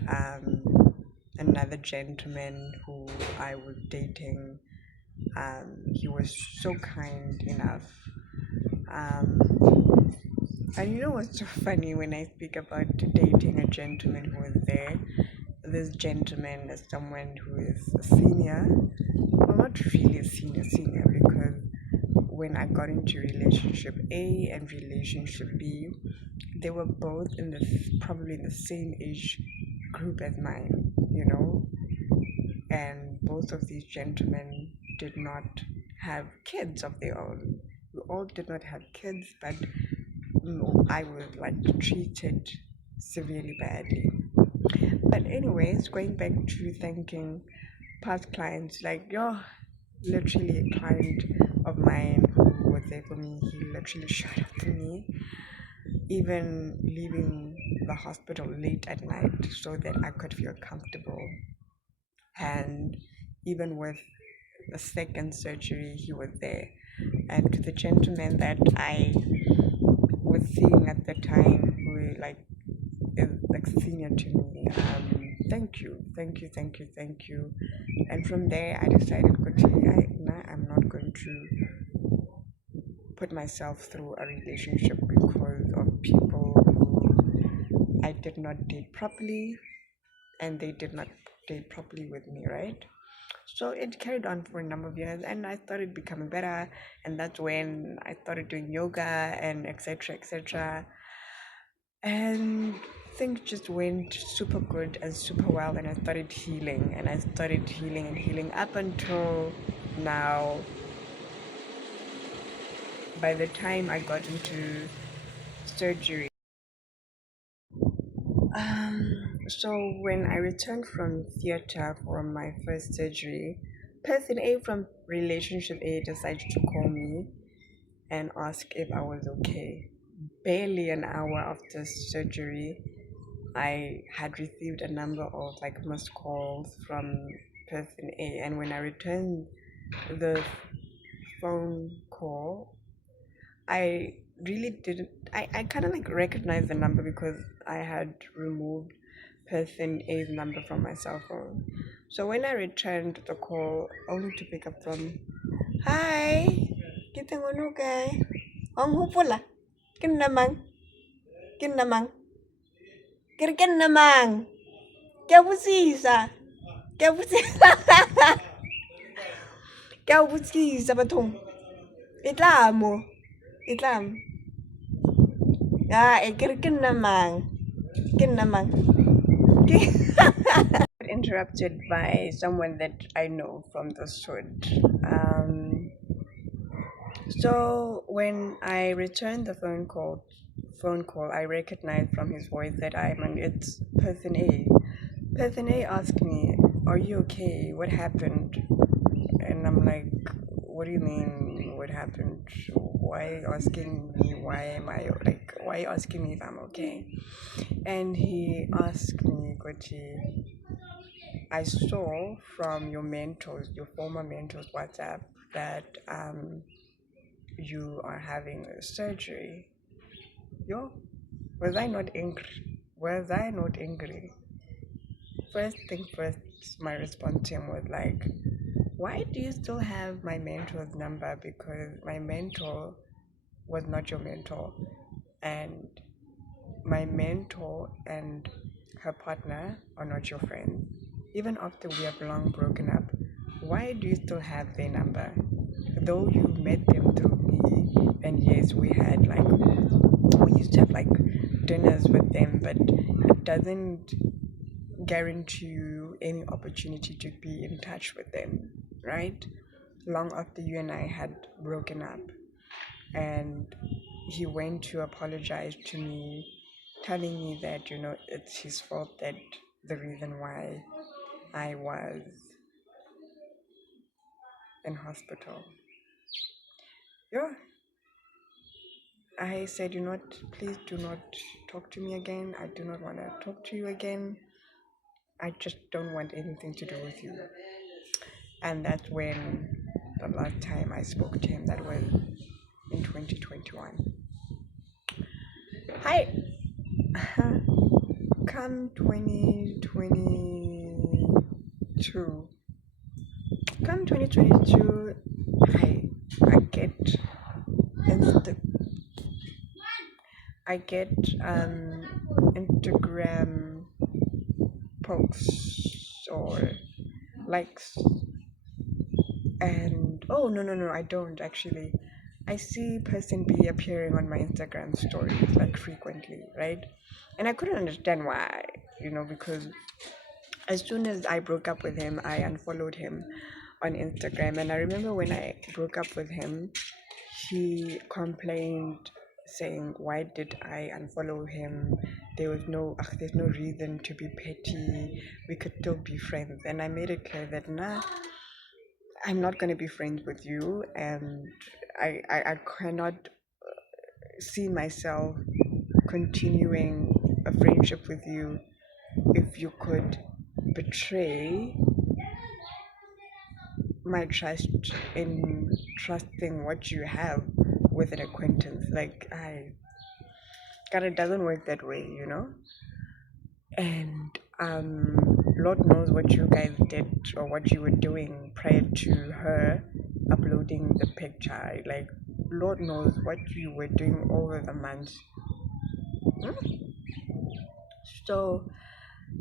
another gentleman who I was dating. He was so kind enough. Um, and you know what's so funny when I speak about dating a gentleman who was there? This gentleman is someone who is a senior. Well, not really a senior, because when I got into relationship A and relationship B, they were both in the probably in the same age group as mine, and both of these gentlemen did not have kids of their own. We all did not have kids, but I was like treated severely badly. But anyways, going back to thanking past clients, like you're literally a client of mine who was there for me. He literally showed up for me, even leaving the hospital late at night so that I could feel comfortable. And even with the second surgery, he was there. And to the gentleman that I was seeing at the time, who is like senior to me, thank you, thank you, thank you, thank you. And from there, I decided, I'm not going to put myself through a relationship because of people who I did not date properly, and they did not date properly with me, right? So it carried on for a number of years, and I started becoming better, and that's when I started doing yoga and etc. etc. And things just went super good and super well, and I started healing, and healing up until now. By the time I got into surgery, so when I returned from theater from my first surgery, person A from relationship A decided to call me and ask if I was okay. Barely an hour after surgery, I had received a number of like missed calls from person A, and when I returned the phone call, I really didn't. I kind of like recognized the number because I had removed person A's number from my cell phone. So when I returned the call, only to pick up from, hi, kita ngono kay, ang hupula, kin namang, kin namang, kaya busisa, kaya busisa, kaya busisa batong, itlam, kin namang, interrupted by someone that I know from the hood. So when I returned the phone call, I recognized from his voice that it's person A. Person A asked me, "Are you okay? What happened?" And I'm like, "What do you mean? What happened? Why are you asking me? Why are you asking me if I'm okay?" And he asked me, "Kochi, I saw from your former mentors WhatsApp that you are having a surgery." Yo, was I not angry? Was I not angry? First thing first, my response to him was like, why do you still have my mentor's number? Because my mentor was not your mentor. And my mentor and her partner are not your friends. Even after we have long broken up, why do you still have their number? though you met them through me, and yes, we used to have like dinners with them, but it doesn't guarantee you any opportunity to be in touch with them, right? Long after you and I had broken up, and he went to apologize to me, telling me that, it's his fault, that the reason why I was in hospital. Yeah, I said, please do not talk to me again. I do not want to talk to you again. I just don't want anything to do with you. And that's when the last time I spoke to him, that was in 2021. Hi, come 2022. Come 2022, I get Insta- I get Instagram posts or likes, and oh, no, I don't actually. I see person B appearing on my Instagram stories like frequently, right? And I couldn't understand why, because as soon as I broke up with him, I unfollowed him on Instagram. And I remember when I broke up with him, he complained saying, "Why did I unfollow him? There's no reason to be petty. We could still be friends." And I made it clear that, nah, I'm not going to be friends with you, and I cannot see myself continuing a friendship with you if you could betray my trust in trusting what you have with an acquaintance. Like, God, it doesn't work that way. And Lord knows what you guys did or what you were doing prior to her uploading the picture. Like, Lord knows what you were doing over the months. So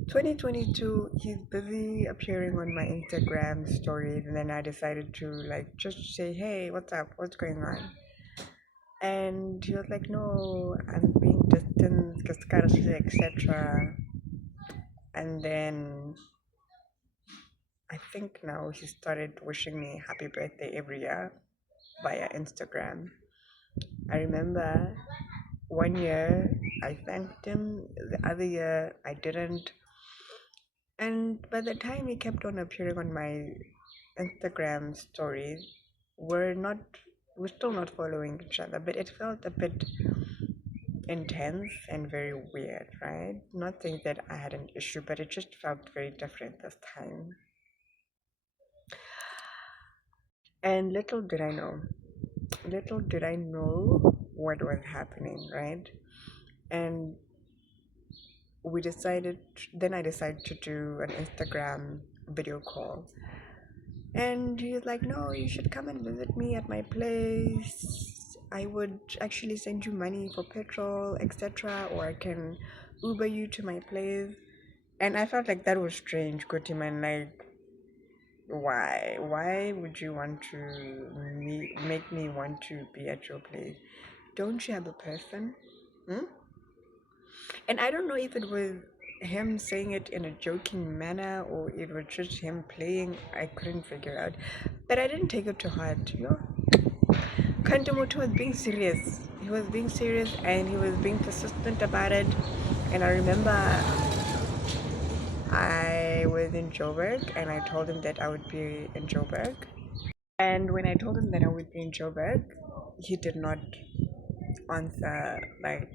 2022, he's busy appearing on my Instagram stories, and then I decided to like just say, "Hey, what's up? What's going on?" And he was like, "No, I'm being distant, etc." And then I think now he started wishing me happy birthday every year via Instagram. I remember one year I thanked him, the other year I didn't. And by the time he kept on appearing on my Instagram stories, we're not we're still not following each other, but it felt a bit intense and very weird, right? Not saying that I had an issue, but it just felt very different this time. And little did I know what was happening, right? And then I decided to do an Instagram video call. And he was like, "No, you should come and visit me at my place. I would actually send you money for petrol, etc., or I can Uber you to my place." And I felt like that was strange, Kutiman. Like, why? Why would you want to make me want to be at your place? Don't you have a person? Hmm? And I don't know if it was him saying it in a joking manner or it was just him playing. I couldn't figure out. But I didn't take it to heart. Kantomoto was being serious. He was being serious and he was being persistent about it. And I remember I was in Joburg and I told him that I would be in Joburg. And when I told him that I would be in Joburg, he did not answer like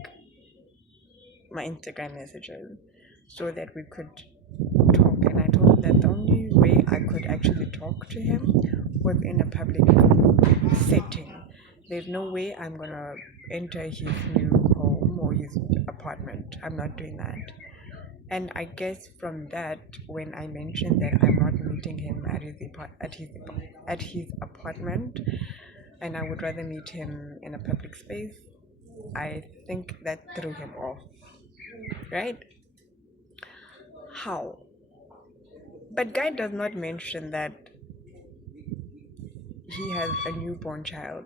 my Instagram messages so that we could talk. And I told him that the only way I could actually talk to him was in a public setting. There's no way I'm gonna enter his new home or his apartment. I'm not doing that. And I guess from that, when I mentioned that I'm not meeting him at his apartment, and I would rather meet him in a public space, I think that threw him off, right? How? But Guy does not mention that he has a newborn child.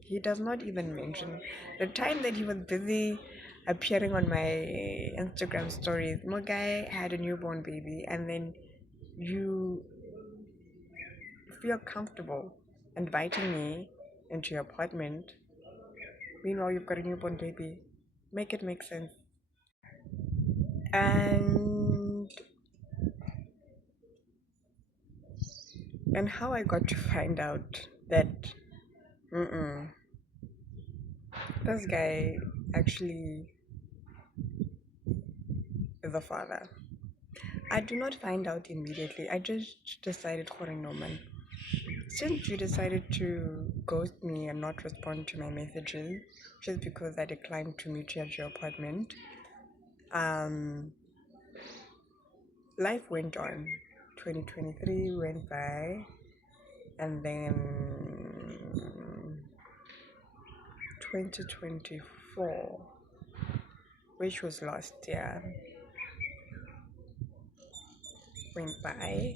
He does not even mention the time that he was busy appearing on my Instagram stories. My guy had a newborn baby, and then you feel comfortable inviting me into your apartment. Meanwhile, you've got a newborn baby. Make it make sense. And how I got to find out that mm-mm, this guy actually is a father. I do not find out immediately. I just decided, Norman, since you decided to ghost me and not respond to my messages just because I declined to meet you at your apartment, um, life went on. 2023 went by, and then 2024, which was last year, went by.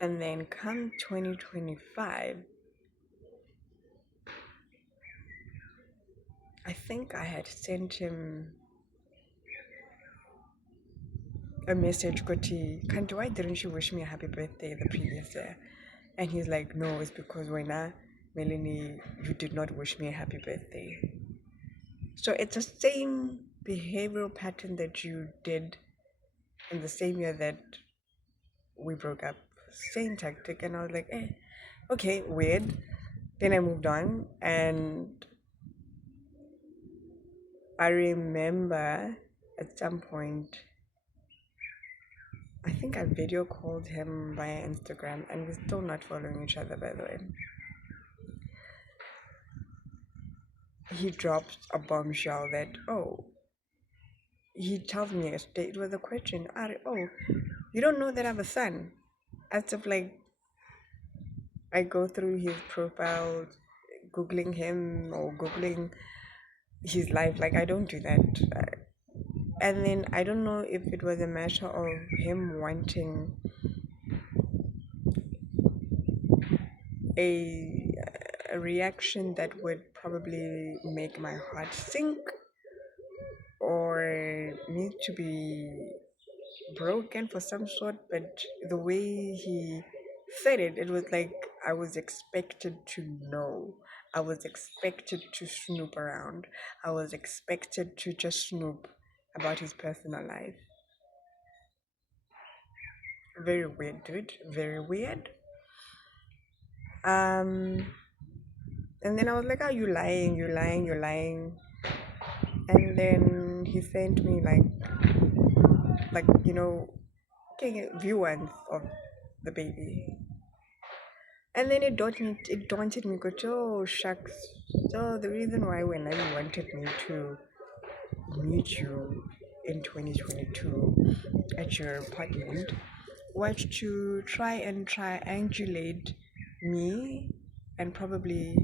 And then come 2025, I think I had sent him a message, Koti, Kanto, why didn't you wish me a happy birthday the previous year? And he's like, no, it's because when Melanie, you did not wish me a happy birthday. So it's the same behavioral pattern that you did in the same year that we broke up. Same tactic. And I was like, okay, weird. Then I moved on, and I remember at some point, I think I video called him via Instagram, and we're still not following each other, by the way. He dropped a bombshell that, he tells me yesterday, it was a question, you don't know that I have a son? As if like I go through his profile, Googling him or Googling his life. Like, I don't do that. And then I don't know if it was a matter of him wanting a reaction that would probably make my heart sink, or need to be broken for some sort. But the way he said it, it was like I was expected to know. I was expected to snoop around. I was expected to just snoop about his personal life. Very weird, dude. Very weird. And then I was like, "Are you lying? You're lying. You're lying." And then he sent me like taking viewings of the baby. And then it daunted me, because, oh, shucks. So the reason why when I wanted me to meet you in 2022 at your apartment was to try and triangulate me and probably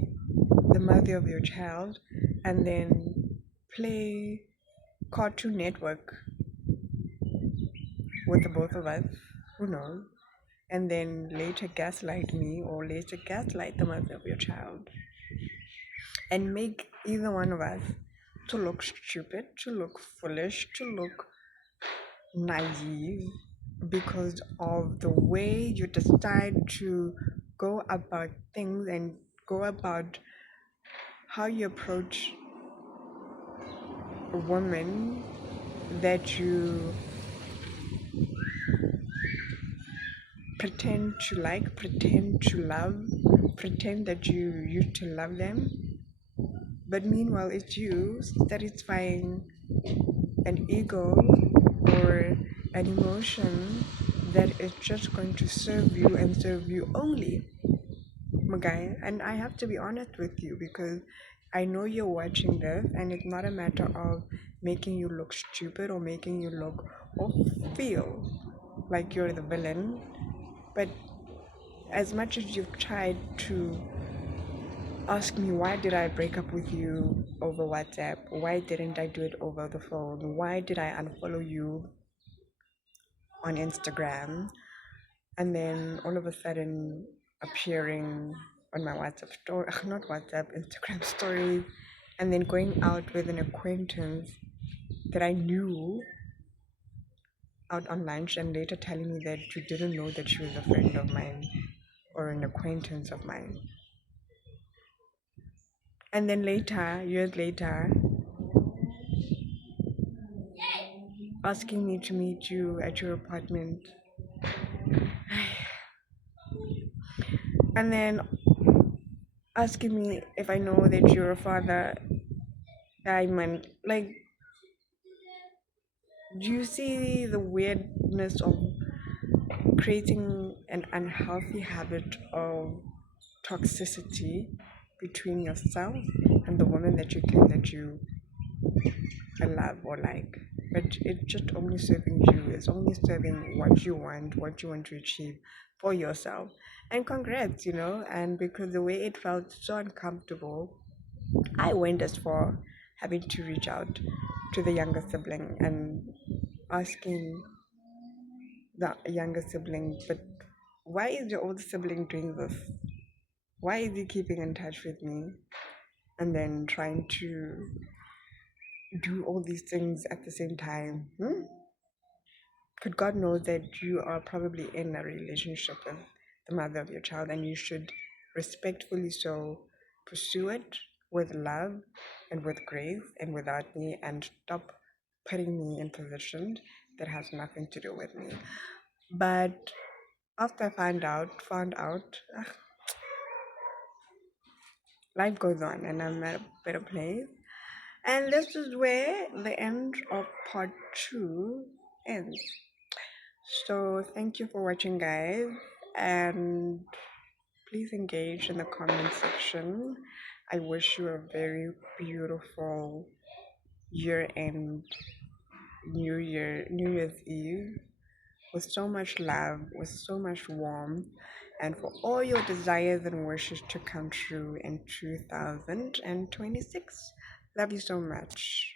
the mother of your child, and then play Cartoon Network with the both of us, who knows, and then later gaslight me or later gaslight the mother of your child, and make either one of us to look stupid, to look foolish, to look naive, because of the way you decide to go about things and go about how you approach a woman that you pretend to like, pretend to love, pretend that you used to love them. But meanwhile, it's you satisfying an ego or an emotion that is just going to serve you and serve you only, my guy. And I have to be honest with you, because I know you're watching this, and it's not a matter of making you look stupid or making you look or feel like you're the villain. But as much as you've tried to ask me, why did I break up with you over WhatsApp? Why didn't I do it over the phone? Why did I unfollow you on Instagram, and then all of a sudden appearing on my WhatsApp story, not WhatsApp, Instagram stories, and then going out with an acquaintance that I knew out on lunch, and later telling me that you didn't know that she was a friend of mine or an acquaintance of mine. And then later, years later, asking me to meet you at your apartment. And then asking me if I know that you're a father. Diamond, like, do you see the weirdness of creating an unhealthy habit of toxicity between yourself and the woman that you claim that you love or like? But it's just only serving you. It's only serving what you want to achieve for yourself. And congrats, and because the way it felt so uncomfortable, I went as far having to reach out to the younger sibling and asking the younger sibling, but why is your older sibling doing this? Why is he keeping in touch with me? And then trying to do all these things at the same time. Could God knows that you are probably in a relationship with the mother of your child, and you should respectfully so pursue it with love and with grace and without me, and stop putting me in positions that has nothing to do with me. But after I found out, life goes on, and I'm at a better place. And this is where the end of part 2 ends. So thank you for watching, guys, and please engage in the comment section. I wish you a very beautiful year end, New Year's Eve, with so much love, with so much warmth, and for all your desires and wishes to come true in 2026. Love you so much.